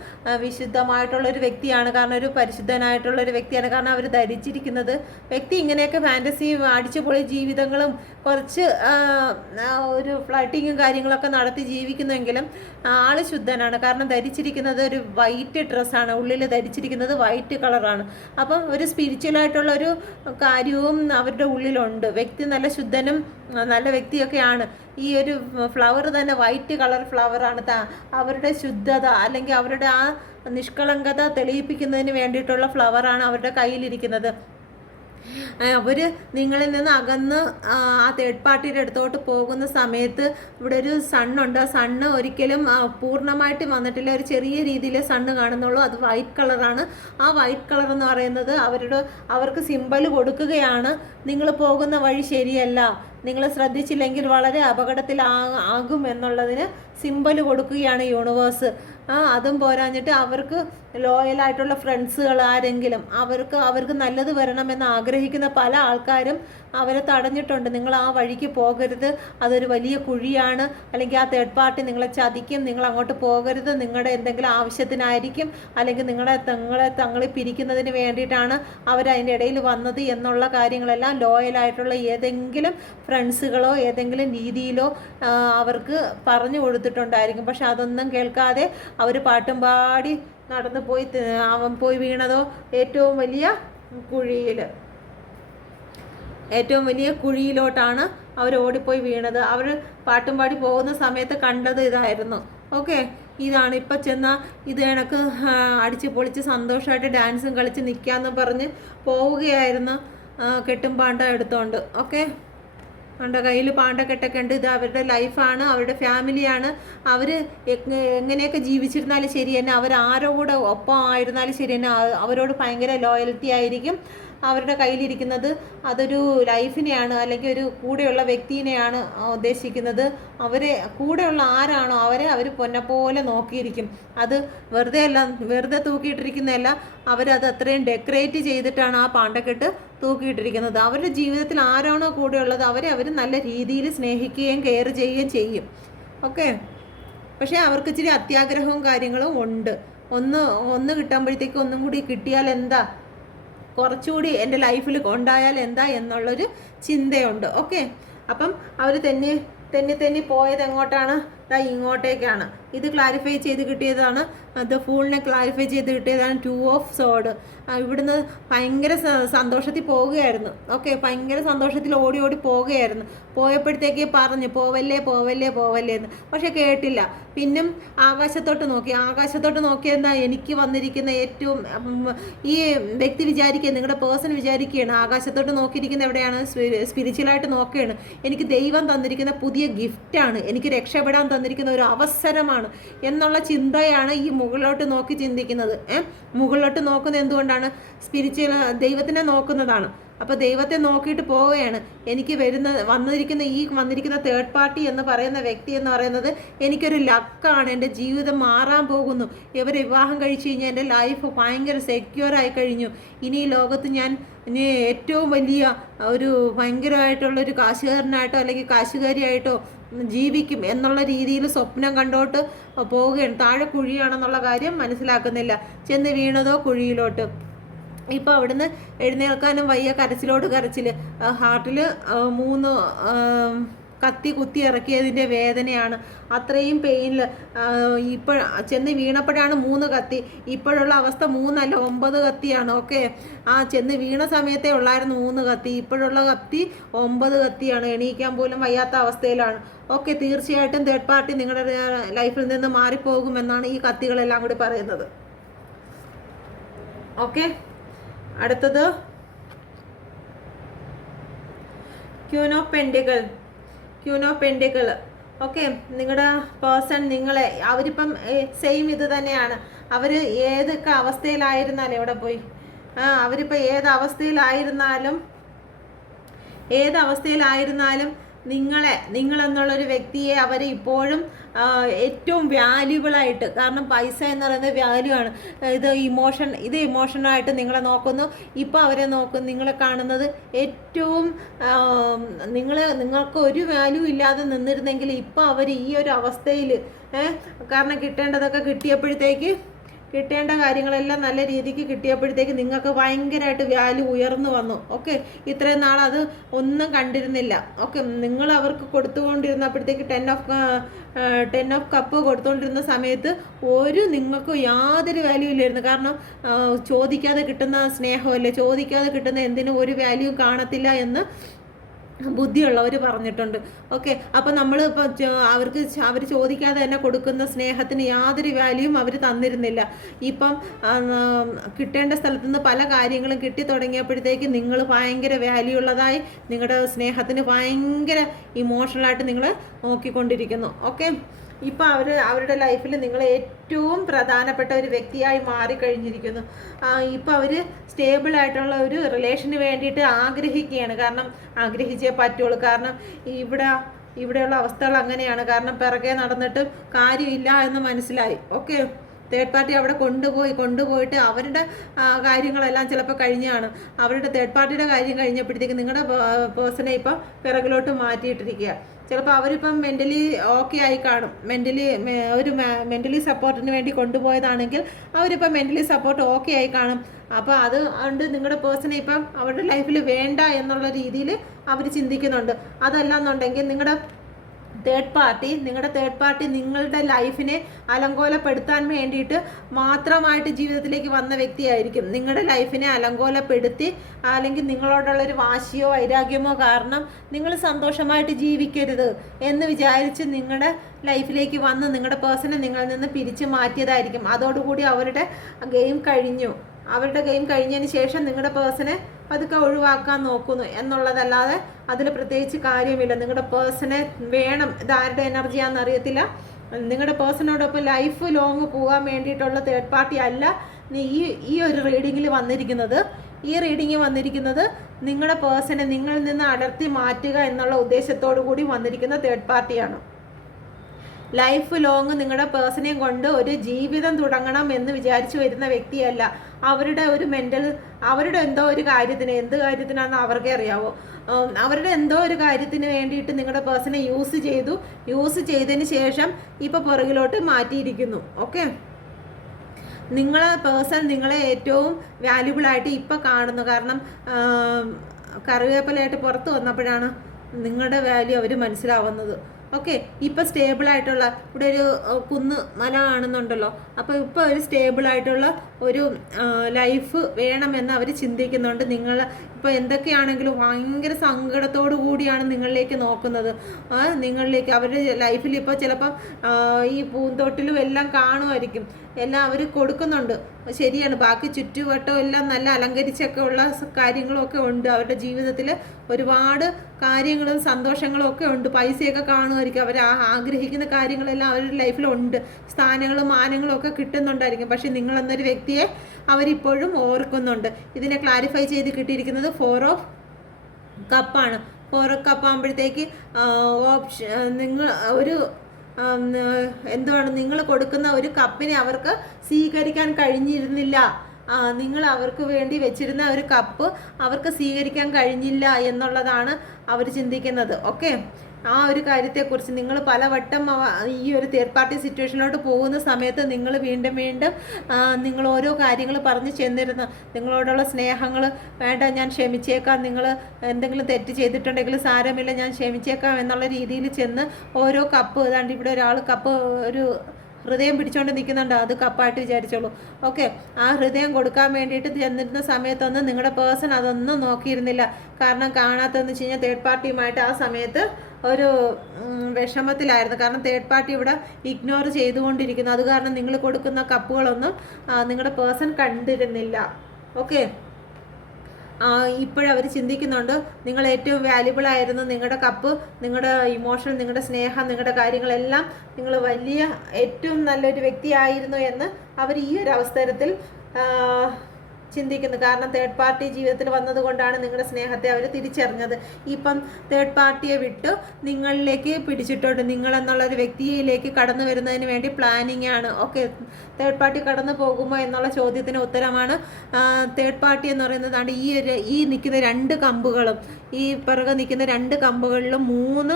വിശുദ്ധമായിട്ടുള്ളൊരു വ്യക്തിയാണ്. കാരണം ഒരു പരിശുദ്ധനായിട്ടുള്ളൊരു വ്യക്തിയാണ്. കാരണം അവർ ധരിച്ചിരിക്കുന്നത് വ്യക്തി ഇങ്ങനെയൊക്കെ ഫാൻറ്റസി അടിച്ചുപൊളി ജീവിതങ്ങളും കുറച്ച് ഒരു ഫ്ലട്ടിങ്ങും കാര്യങ്ങളൊക്കെ നടത്തി ജീവിക്കുന്നെങ്കിലും ആൾ ശുദ്ധനാണ്. കാരണം ധരിച്ചിരിക്കുന്നത് ഒരു വൈറ്റ് ഡ്രസ്സാണ്, ഉള്ളിൽ ധരിച്ചിരിക്കുന്നത് വൈറ്റ് കളറാണ്. അപ്പം ഒരു സ്പിരിച്വലായിട്ടുള്ള ഒരു കാര്യവും അവരുടെ ഉള്ളിലുണ്ട്. വ്യക്തി നല്ല ശുദ്ധനും നല്ല വ്യക്തിയൊക്കെയാണ്. ഈ ഒരു ഫ്ലവർ തന്നെ വൈറ്റ് കളർ ഫ്ലവറാണ്. അവരുടെ ശുദ്ധത അല്ലെങ്കിൽ അവരുടെ ആ നിഷ്കളങ്കത തെളിയിപ്പിക്കുന്നതിന് വേണ്ടിയിട്ടുള്ള ഫ്ലവറാണ് അവരുടെ കയ്യിലിരിക്കുന്നത്. അവർ നിങ്ങളിൽ നിന്ന് അകന്ന് ആ തേർഡ് പാർട്ടിയുടെ അടുത്തോട്ട് പോകുന്ന സമയത്ത് ഇവിടെ ഒരു സണ്ണുണ്ട്. ആ സണ്ണ് ഒരിക്കലും പൂർണ്ണമായിട്ട് വന്നിട്ടില്ല, ഒരു ചെറിയ രീതിയിൽ സണ്ണ് കാണുന്നുള്ളൂ. അത് വൈറ്റ് കളറാണ്. ആ വൈറ്റ് കളർ എന്ന് പറയുന്നത് അവർക്ക് സിമ്പൽ കൊടുക്കുകയാണ്, നിങ്ങൾ പോകുന്ന വഴി ശരിയല്ല, നിങ്ങൾ ശ്രദ്ധിച്ചില്ലെങ്കിൽ വളരെ അപകടത്തിലാകും എന്നുള്ളതിന് സിമ്പൽ കൊടുക്കുകയാണ് യൂണിവേഴ്സ്. അതും പോരാഞ്ഞിട്ട് അവർക്ക് ലോയലായിട്ടുള്ള ഫ്രണ്ട്സുകൾ ആരെങ്കിലും അവർക്ക് നല്ലത് വരണമെന്ന് ആഗ്രഹിക്കുന്ന പല ആൾക്കാരും അവരെ തടഞ്ഞിട്ടുണ്ട്. നിങ്ങൾ ആ വഴിക്ക് പോകരുത്, അതൊരു വലിയ കുഴിയാണ്, അല്ലെങ്കിൽ ആ തേർഡ് പാർട്ടി നിങ്ങളെ ചതിക്കും, നിങ്ങൾ അങ്ങോട്ട് പോകരുത്, നിങ്ങളുടെ എന്തെങ്കിലും ആവശ്യത്തിനായിരിക്കും, അല്ലെങ്കിൽ തങ്ങളെ പിരിക്കുന്നതിന് വേണ്ടിയിട്ടാണ് അവരതിൻ്റെ ഇടയിൽ വന്നത് എന്നുള്ള കാര്യങ്ങളെല്ലാം ലോയലായിട്ടുള്ള ഏതെങ്കിലും ഫ്രണ്ട്സുകളോ ഏതെങ്കിലും രീതിയിലോ അവർക്ക് പറഞ്ഞു കൊടുത്തിട്ടുണ്ടായിരിക്കും. പക്ഷെ അതൊന്നും കേൾക്കാതെ അവർ പാട്ടും പാടി നടന്നു പോയി വീണതോ ഏറ്റവും വലിയ കുഴിയിലോട്ടാണ് അവർ ഓടിപ്പോയി വീണത്. അവർ പാട്ടും പാടി പോകുന്ന സമയത്ത് കണ്ടത് ഇതായിരുന്നു. ഓക്കെ, ഇതാണ് ഇപ്പം ചെന്നാൽ ഇത് കണക്ക് അടിച്ച് പൊളിച്ച് സന്തോഷമായിട്ട് ഡാൻസും കളിച്ച് നിൽക്കാമെന്ന് പറഞ്ഞ് പോവുകയായിരുന്നു കെട്ടും പാണ്ട എടുത്തോണ്ട്. ഓക്കെ, അവരുടെ കയ്യിൽ പാണ്ടക്കെട്ടൊക്കെ ഉണ്ട്. ഇത് അവരുടെ ലൈഫാണ്, അവരുടെ ഫാമിലിയാണ്. അവർ എങ്ങനെയൊക്കെ ജീവിച്ചിരുന്നാലും ശരി തന്നെ, അവരാരോട് ഒപ്പം ആയിരുന്നാലും ശരി തന്നെ, അവരോട് ഭയങ്കര ലോയൽറ്റി ആയിരിക്കും. അവരുടെ കയ്യിലിരിക്കുന്നത് അതൊരു ലൈഫിനെയാണ്, അല്ലെങ്കിൽ ഒരു കൂടെയുള്ള വ്യക്തിനെയാണ് ഉദ്ദേശിക്കുന്നത്. അവരെ കൂടെയുള്ള ആരാണോ അവർ പൊന്നെപ്പോലെ നോക്കിയിരിക്കും. അത് വെറുതെ തൂക്കിയിട്ടിരിക്കുന്നതല്ല, അവരത് അത്രയും ഡെക്കറേറ്റ് ചെയ്തിട്ടാണ് ആ പാണ്ടക്കെട്ട് തൂക്കിയിട്ടിരിക്കുന്നത്. അവരുടെ ജീവിതത്തിൽ ആരാണോ കൂടെയുള്ളത് അവർ നല്ല രീതിയിൽ സ്നേഹിക്കുകയും കെയർ ചെയ്യുകയും ചെയ്യും. ഓക്കെ, പക്ഷേ അവർക്ക് ഇച്ചിരി അത്യാഗ്രഹവും കാര്യങ്ങളും ഉണ്ട്. ഒന്ന് കിട്ടുമ്പോഴത്തേക്ക് ഒന്നും കൂടി കിട്ടിയാൽ എന്താ, കുറച്ചുകൂടി എൻ്റെ ലൈഫിൽ ഉണ്ടായാൽ എന്താ എന്നുള്ളൊരു ചിന്തയുണ്ട്. ഓക്കെ, അപ്പം അവർ തെന്നി പോയത് എങ്ങോട്ടാണ്? ഇങ്ങോട്ടേക്കാണ്. ഇത് ക്ലാരിഫൈ ചെയ്ത് കിട്ടിയതാണ്, അത് ഫൂളിനെ ക്ലാരിഫൈ ചെയ്ത് കിട്ടിയതാണ് 2 ഓഫ് സോഡ്. ഇവിടുന്ന് ഭയങ്കര സന്തോഷത്തിൽ പോവുകയായിരുന്നു. ഓക്കെ, ഭയങ്കര സന്തോഷത്തിൽ ഓടി പോവുകയായിരുന്നു. പോയപ്പോഴത്തേക്ക് പറഞ്ഞു പോവല്ലേ എന്ന്, പക്ഷെ കേട്ടില്ല. പിന്നും ആകാശത്തോട്ട് നോക്കിയെന്താ എനിക്ക് വന്നിരിക്കുന്ന ഏറ്റവും ഈ വ്യക്തി വിചാരിക്കുക, നിങ്ങളുടെ പേഴ്സൺ വിചാരിക്കുകയാണ് ആകാശത്തോട്ട് നോക്കിയിരിക്കുന്ന എവിടെയാണ്? സ്പിരിച്വലായിട്ട് നോക്കുകയാണ്. എനിക്ക് ദൈവം തന്നിരിക്കുന്ന പുതിയ ഗിഫ്റ്റാണ്, എനിക്ക് രക്ഷപ്പെടാൻ തന്നിരിക്കുന്ന ഒരു അവസരമാണ് എന്നുള്ള ചിന്തയാണ് ഈ മുകളിലോട്ട് നോക്കി ചിന്തിക്കുന്നത്. മുകളിലോട്ട് നോക്കുന്നത് എന്തുകൊണ്ടാണ്? ദൈവത്തിനെ നോക്കുന്നതാണ്. അപ്പോൾ ദൈവത്തെ നോക്കിയിട്ട് പോവുകയാണ്. എനിക്ക് വന്നിരിക്കുന്ന തേർഡ് പാർട്ടി എന്ന് പറയുന്ന വ്യക്തി എന്ന് പറയുന്നത് എനിക്കൊരു ലക്കാണ്, എൻ്റെ ജീവിതം മാറാൻ പോകുന്നു. ഇവർ വിവാഹം കഴിച്ചു കഴിഞ്ഞാൽ എൻ്റെ ലൈഫ് ഭയങ്കര സെക്യൂറായി കഴിഞ്ഞു. ഇനി ഈ ലോകത്ത് ഞാൻ ഏറ്റവും വലിയ ഒരു ഭയങ്കരമായിട്ടുള്ളൊരു കാശുകാരനായിട്ടോ അല്ലെങ്കിൽ കാശുകാരിയായിട്ടോ ജീവിക്കും എന്നുള്ള രീതിയിൽ സ്വപ്നം കണ്ടോട്ട് പോവുകയാണ്. താഴെ കുഴിയാണെന്നുള്ള കാര്യം മനസ്സിലാക്കുന്നില്ല. ചെന്ന് വീണതോ കുഴിയിലോട്ട്. ഇപ്പോൾ അവിടുന്ന് എഴുന്നേൽക്കാനും വയ്യ, കരച്ചിൽ. ഹാർട്ടിൽ 3 കത്തി കുത്തി ഇറക്കിയതിൻ്റെ വേദനയാണ്. അത്രയും പെയിനിൽ ഇപ്പോൾ ചെന്ന് വീണപ്പോഴാണ് 3 കത്തി. ഇപ്പോഴുള്ള അവസ്ഥ 3 അല്ല 9 കത്തിയാണ്. ഓക്കെ, ചെന്ന് വീണ സമയത്തേ ഉള്ളായിരുന്നു 3 കത്തി. ഇപ്പോഴുള്ള കത്തി 9 കത്തിയാണ്. എണീക്കാൻ പോലും വയ്യാത്ത അവസ്ഥയിലാണ്. ഓക്കെ, തീർച്ചയായിട്ടും തേർഡ് പാർട്ടി നിങ്ങളുടെ ലൈഫിൽ നിന്ന് മാറിപ്പോകുമെന്നാണ് ഈ കത്തികളെല്ലാം കൂടി പറയുന്നത്. ഓക്കെ, അടുത്തത് ക്യൂൻ ഓഫ് പെൻഡിക്കിൾ. ഓക്കെ, നിങ്ങളുടെ പേഴ്സൺ നിങ്ങളെ അവരിപ്പം സെയിം ഇത് തന്നെയാണ്. അവർ ഏതൊക്കെ അവസ്ഥയിലായിരുന്നാലും അവരിപ്പോൾ ഏത് അവസ്ഥയിലായിരുന്നാലും ഏതവസ്ഥയിലായിരുന്നാലും നിങ്ങളെന്നുള്ളൊരു വ്യക്തിയെ അവർ ഇപ്പോഴും ഏറ്റവും വാല്യുബിളായിട്ട്, കാരണം പൈസ എന്ന് പറയുന്നത് വാല്യൂ ആണ്, ഇത് ഇമോഷനായിട്ട് നിങ്ങളെ നോക്കുന്നു. ഇപ്പോൾ അവരെ നിങ്ങളെ കാണുന്നത് ഏറ്റവും നിങ്ങൾക്ക് ഒരു വാല്യൂ ഇല്ലാതെ നിന്നിരുന്നെങ്കിൽ ഇപ്പോൾ അവർ ഈ ഒരു അവസ്ഥയിൽ, കാരണം കിട്ടേണ്ടതൊക്കെ കിട്ടേണ്ട കാര്യങ്ങളെല്ലാം നല്ല രീതിക്ക് കിട്ടിയപ്പോഴത്തേക്ക് നിങ്ങൾക്ക് ഭയങ്കരമായിട്ട് വാല്യൂ ഉയർന്നു വന്നു. ഓക്കെ, ഇത്രയും നാൾ അത് ഒന്നും കണ്ടിരുന്നില്ല. ഓക്കെ, നിങ്ങൾ അവർക്ക് കൊടുത്തുകൊണ്ടിരുന്നപ്പോഴത്തേക്ക് 10 ഓഫ് കപ്പ് കൊടുത്തുകൊണ്ടിരുന്ന സമയത്ത് നിങ്ങൾക്ക് യാതൊരു വാല്യൂ ഇല്ലായിരുന്നു. കാരണം ചോദിക്കാതെ കിട്ടുന്ന സ്നേഹമല്ലേ, ചോദിക്കാതെ കിട്ടുന്ന എന്തിനും ഒരു വാല്യൂ കാണത്തില്ല എന്ന് ബുദ്ധിയുള്ളവർ പറഞ്ഞിട്ടുണ്ട്. ഓക്കെ, അപ്പോൾ നമ്മൾ ഇപ്പോൾ അവർ ചോദിക്കാതെ തന്നെ കൊടുക്കുന്ന സ്നേഹത്തിന് യാതൊരു വാല്യൂവും അവർ തന്നിരുന്നില്ല. ഇപ്പം കിട്ടേണ്ട സ്ഥലത്തു നിന്ന് പല കാര്യങ്ങളും കിട്ടി തുടങ്ങിയപ്പോഴത്തേക്ക് നിങ്ങൾ ഭയങ്കര വാല്യൂ ഉള്ളതായി, നിങ്ങളുടെ സ്നേഹത്തിന് ഭയങ്കര ഇമോഷണലായിട്ട് നിങ്ങൾ നോക്കിക്കൊണ്ടിരിക്കുന്നു. ഓക്കെ, ഇപ്പം അവരുടെ ലൈഫിൽ നിങ്ങൾ ഏറ്റവും പ്രധാനപ്പെട്ട ഒരു വ്യക്തിയായി മാറിക്കഴിഞ്ഞിരിക്കുന്നു. ഇപ്പം അവർ സ്റ്റേബിളായിട്ടുള്ള ഒരു റിലേഷന് വേണ്ടിയിട്ട് ആഗ്രഹിക്കുകയാണ്. കാരണം ആഗ്രഹിച്ചേ പറ്റുള്ളൂ. കാരണം ഇവിടെയുള്ള അവസ്ഥകൾ അങ്ങനെയാണ്. കാരണം പിറകെ നടന്നിട്ട് കാര്യമില്ല എന്ന് മനസ്സിലായി. ഓക്കെ, തേർഡ് പാർട്ടി അവിടെ കൊണ്ടുപോയിട്ട് അവരുടെ കാര്യങ്ങളെല്ലാം ചിലപ്പോൾ കഴിഞ്ഞാണ്. അവരുടെ തേർഡ് പാർട്ടിയുടെ കാര്യം കഴിഞ്ഞപ്പോഴത്തേക്ക് നിങ്ങളുടെ പേഴ്സണെ ഇപ്പം പിറകിലോട്ട് മാറ്റിയിട്ടിരിക്കുക. ചിലപ്പോൾ അവരിപ്പം മെൻ്റലി ഓക്കെ ആയി കാണും. മെൻ്റലി സപ്പോർട്ടിന് വേണ്ടി കൊണ്ടുപോയതാണെങ്കിൽ അവരിപ്പം മെൻ്റലി സപ്പോർട്ട് ഓക്കെ ആയി കാണും. അപ്പോൾ അതുകൊണ്ട് നിങ്ങളുടെ പേഴ്സണെ ഇപ്പം അവരുടെ ലൈഫിൽ വേണ്ട എന്നുള്ള രീതിയിൽ അവർ ചിന്തിക്കുന്നുണ്ട്. അതല്ലാന്നുണ്ടെങ്കിൽ നിങ്ങളുടെ തേർഡ് പാർട്ടി നിങ്ങളുടെ ലൈഫിനെ അലങ്കോലപ്പെടുത്താൻ വേണ്ടിയിട്ട് മാത്രമായിട്ട് ജീവിതത്തിലേക്ക് വന്ന വ്യക്തിയായിരിക്കും. നിങ്ങളുടെ ലൈഫിനെ അലങ്കോലപ്പെടുത്തി, അല്ലെങ്കിൽ നിങ്ങളോടുള്ളൊരു വാശിയോ വൈരാഗ്യമോ കാരണം നിങ്ങൾ സന്തോഷമായിട്ട് ജീവിക്കരുത് എന്ന് വിചാരിച്ച് നിങ്ങളുടെ ലൈഫിലേക്ക് വന്ന് നിങ്ങളുടെ പേഴ്സണെ നിങ്ങളിൽ നിന്ന് പിരിച്ചു മാറ്റിയതായിരിക്കും. അതോടുകൂടി അവരുടെ ഗെയിം കഴിഞ്ഞതിന് ശേഷം നിങ്ങളുടെ പേഴ്സണെ പതുക്കെ ഒഴിവാക്കാൻ നോക്കുന്നു എന്നുള്ളതല്ലാതെ അതിൽ പ്രത്യേകിച്ച് കാര്യമില്ല. നിങ്ങളുടെ പേഴ്സണെ വേണം, ഇതാരുടെ എനർജിയാണെന്ന് അറിയത്തില്ല. നിങ്ങളുടെ പേഴ്സണോടൊപ്പം ലൈഫ് ലോങ് പോകാൻ വേണ്ടിയിട്ടുള്ള തേർഡ് പാർട്ടി അല്ല ഈ ഒരു റീഡിങ്ങിൽ വന്നിരിക്കുന്നത്. ഈ റീഡിങ് വന്നിരിക്കുന്നത് നിങ്ങളുടെ പേഴ്സണെ നിങ്ങളിൽ നിന്ന് അടർത്തി മാറ്റുക എന്നുള്ള ഉദ്ദേശത്തോടു കൂടി വന്നിരിക്കുന്ന തേർഡ് പാർട്ടിയാണ്. ലൈഫ് ലോങ് നിങ്ങളുടെ പേഴ്സണെയും കൊണ്ട് ഒരു ജീവിതം തുടങ്ങണം എന്ന് വിചാരിച്ചു വരുന്ന വ്യക്തിയല്ല. അവരുടെ എന്തോ ഒരു കാര്യത്തിന്, എന്ത് കാര്യത്തിനാണെന്ന് അവർക്കേ അറിയാവോ, അവരുടെ എന്തോ ഒരു കാര്യത്തിന് വേണ്ടിയിട്ട് നിങ്ങളുടെ പേഴ്സണെ യൂസ് ചെയ്തതിന് ശേഷം ഇപ്പോൾ പുറകിലോട്ട് മാറ്റിയിരിക്കുന്നു. ഓക്കെ, നിങ്ങളെ ഏറ്റവും വാല്യുബിളായിട്ട് ഇപ്പോൾ കാണുന്നു. കാരണം കറിവേപ്പിലയായിട്ട് പുറത്ത് വന്നപ്പോഴാണ് നിങ്ങളുടെ വാല്യൂ അവർ മനസ്സിലാവുന്നത്. ഓക്കെ, ഇപ്പോൾ സ്റ്റേബിളായിട്ടുള്ള ഇവിടെ ഒരു മല കാണുന്നുണ്ടല്ലോ. അപ്പോൾ ഇപ്പോൾ ഒരു സ്റ്റേബിളായിട്ടുള്ള ഒരു ലൈഫ് വേണമെന്ന് അവർ ചിന്തിക്കുന്നുണ്ട്. ഇപ്പോൾ എന്തൊക്കെയാണെങ്കിലും ഭയങ്കര സങ്കടത്തോടു കൂടിയാണ് നിങ്ങളിലേക്ക് നോക്കുന്നത്. അവരുടെ ലൈഫിൽ ഇപ്പോൾ ചിലപ്പം ഈ പൂന്തോട്ടിലും എല്ലാം കാണുമായിരിക്കും, എല്ലാം അവർ കൊടുക്കുന്നുണ്ട്. ശരിയാണ്, ബാക്കി ചുറ്റുവട്ടം എല്ലാം നല്ല അലങ്കരിച്ചൊക്കെ ഉള്ള കാര്യങ്ങളും ഒക്കെ ഉണ്ട്. അവരുടെ ജീവിതത്തിൽ ഒരുപാട് കാര്യങ്ങളും സന്തോഷങ്ങളും ഒക്കെ ഉണ്ട്. പൈസയൊക്കെ കാണുമായിരിക്കും. അവർ ആഗ്രഹിക്കുന്ന കാര്യങ്ങളെല്ലാം അവരുടെ ലൈഫിലുണ്ട്. സ്ഥാനങ്ങളും മാനങ്ങളും ഒക്കെ കിട്ടുന്നുണ്ടായിരിക്കും. പക്ഷെ നിങ്ങളെന്നൊരു വ്യക്തിയെ അവരിപ്പോഴും ഓർക്കുന്നുണ്ട്. ഇതിനെ ക്ലാരിഫൈ ചെയ്ത് കിട്ടിയിരിക്കുന്നത് 4 ഓഫ് കപ്പാണ്. 4 ഓഫ് കപ്പ് ആകുമ്പോഴത്തേക്ക് നിങ്ങൾ നിങ്ങൾ കൊടുക്കുന്ന ഒരു കപ്പിനെ അവർക്ക് സ്വീകരിക്കാൻ കഴിഞ്ഞിരുന്നില്ല. നിങ്ങൾ അവർക്ക് വേണ്ടി വെച്ചിരുന്ന ഒരു കപ്പ് അവർക്ക് സ്വീകരിക്കാൻ കഴിഞ്ഞില്ല എന്നുള്ളതാണ് അവർ ചിന്തിക്കുന്നത്. ഓക്കെ, ആ ഒരു കാര്യത്തെക്കുറിച്ച് നിങ്ങൾ പലവട്ടം ഈ ഒരു തേർഡ് പാർട്ടി സിറ്റുവേഷനിലോട്ട് പോകുന്ന സമയത്ത് നിങ്ങൾ വീണ്ടും നിങ്ങൾ ഓരോ കാര്യങ്ങൾ പറഞ്ഞ് ചെന്നിരുന്നു. നിങ്ങളോടുള്ള സ്നേഹങ്ങൾ വേണ്ട, ഞാൻ ക്ഷമിച്ചേക്കാം, നിങ്ങൾ എന്തെങ്കിലും തെറ്റ് ചെയ്തിട്ടുണ്ടെങ്കിൽ സാരമില്ല, ഞാൻ ക്ഷമിച്ചേക്കാം എന്നുള്ള രീതിയിൽ ചെന്ന് ഓരോ കപ്പ്, ഏതാണ്ട് ഇവിടെ ഒരാൾ കപ്പ് ഒരു ഹൃദയം പിടിച്ചുകൊണ്ട് നിൽക്കുന്നുണ്ട്, അത് കപ്പായിട്ട് വിചാരിച്ചോളൂ. ഓക്കെ, ആ ഹൃദയം കൊടുക്കാൻ വേണ്ടിയിട്ട് ചെന്നിരുന്ന സമയത്തൊന്നും നിങ്ങളുടെ പേഴ്സൺ അതൊന്നും നോക്കിയിരുന്നില്ല. കാരണം കാണാത്തതെന്ന് വെച്ച് കഴിഞ്ഞാൽ തേർഡ് പാർട്ടിയുമായിട്ട് ആ സമയത്ത് ഒരു വിഷമത്തിലായിരുന്നു. കാരണം തേർഡ് പാർട്ടി ഇവിടെ ഇഗ്നോർ ചെയ്തുകൊണ്ടിരിക്കുന്നു. അത് കാരണം നിങ്ങൾ കൊടുക്കുന്ന കപ്പുകളൊന്നും നിങ്ങളുടെ പേഴ്സൺ കണ്ടിരുന്നില്ല. ഓക്കെ, ഇപ്പോഴവർ ചിന്തിക്കുന്നുണ്ട് നിങ്ങൾ ഏറ്റവും വാല്യുബിൾ ആയിരുന്നു, നിങ്ങളുടെ കപ്പ്, നിങ്ങളുടെ ഇമോഷൻ, നിങ്ങളുടെ സ്നേഹം, നിങ്ങളുടെ കാര്യങ്ങളെല്ലാം നിങ്ങൾ ഏറ്റവും നല്ലൊരു വ്യക്തിയായിരുന്നു എന്ന് അവർ ഈ ഒരു അവസരത്തിൽ ചിന്തിക്കുന്നു. കാരണം തേർഡ് പാർട്ടി ജീവിതത്തിൽ വന്നതുകൊണ്ടാണ് നിങ്ങളുടെ സ്നേഹത്തെ അവർ തിരിച്ചറിഞ്ഞത്. ഇപ്പം തേർഡ് പാർട്ടിയെ വിട്ട് നിങ്ങളിലേക്ക് പിടിച്ചിട്ടുണ്ട്. നിങ്ങളെന്നുള്ളൊരു വ്യക്തിയിലേക്ക് കടന്നു വരുന്നതിന് വേണ്ടി പ്ലാനിങ് ആണ്. ഓക്കെ, തേർഡ് പാർട്ടി കടന്നു പോകുമോ എന്നുള്ള ചോദ്യത്തിന് ഉത്തരമാണ് തേർഡ് പാർട്ടി എന്ന് പറയുന്നതാണ് ഈ നിൽക്കുന്ന 2 കമ്പുകളും, ഈ പിറകെ നിൽക്കുന്ന 2 കമ്പുകളിലും 3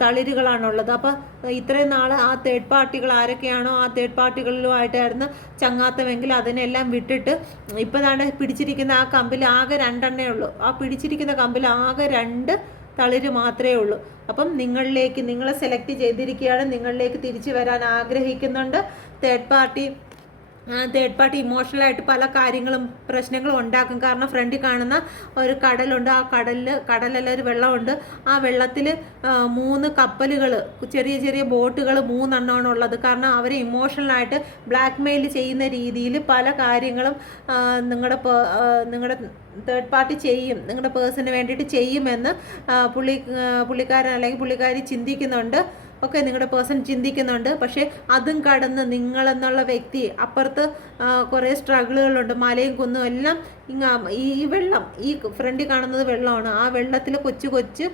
തളിരുകളാണുള്ളത്. അപ്പോൾ ഇത്രയും നാൾ ആ തേർഡ് പാർട്ടികൾ ആരൊക്കെയാണോ ആ തേർഡ് പാർട്ടികളിലുമായിട്ടായിരുന്നു ചങ്ങാത്തമെങ്കിൽ അതിനെല്ലാം വിട്ടിട്ട് ഇപ്പോഴാണ് പിടിച്ചിരിക്കുന്ന ആ കമ്പിൽ ആകെ 2 ഉള്ളൂ. ആ പിടിച്ചിരിക്കുന്ന കമ്പിൽ ആകെ 2 തളിര് മാത്രമേ ഉള്ളൂ. അപ്പം നിങ്ങളെ സെലക്ട് ചെയ്തിരിക്കുകയാണ്. നിങ്ങളിലേക്ക് തിരിച്ചു വരാൻ ആഗ്രഹിക്കുന്നുണ്ട്. തേർഡ് പാർട്ടി ഇമോഷണലായിട്ട് പല പ്രശ്നങ്ങളും ഉണ്ടാക്കും. കാരണം ഫ്രണ്ടിൽ കാണുന്ന ഒരു കടലുണ്ട്. ആ കടലല്ല ഒരു വെള്ളമുണ്ട്. ആ വെള്ളത്തിൽ 3 കപ്പലുകൾ, ചെറിയ ചെറിയ ബോട്ടുകൾ 3 എണ്ണമാണ് ഉള്ളത്. കാരണം അവരെ ഇമോഷണലായിട്ട് ബ്ലാക്ക് മെയിൽ ചെയ്യുന്ന രീതിയിൽ പല കാര്യങ്ങളും നിങ്ങളുടെ തേർഡ് പാർട്ടി ചെയ്യും, നിങ്ങളുടെ പേഴ്സണിന് വേണ്ടിയിട്ട് ചെയ്യുമെന്ന് പുള്ളിക്കാരൻ അല്ലെങ്കിൽ പുള്ളിക്കാരി ചിന്തിക്കുന്നുണ്ട്. ഓക്കെ, നിങ്ങളുടെ പേഴ്സൺ ചിന്തിക്കുന്നുണ്ട്. പക്ഷേ അതും കടന്ന് നിങ്ങളെന്നുള്ള വ്യക്തി അപ്പുറത്ത് കുറേ സ്ട്രഗിളുകളുണ്ട്. മലയും കുന്നും എല്ലാം ഈ വെള്ളം, ഈ ഫ്രണ്ടിൽ കാണുന്നത് വെള്ളമാണ്. ആ വെള്ളത്തിൽ കൊച്ചു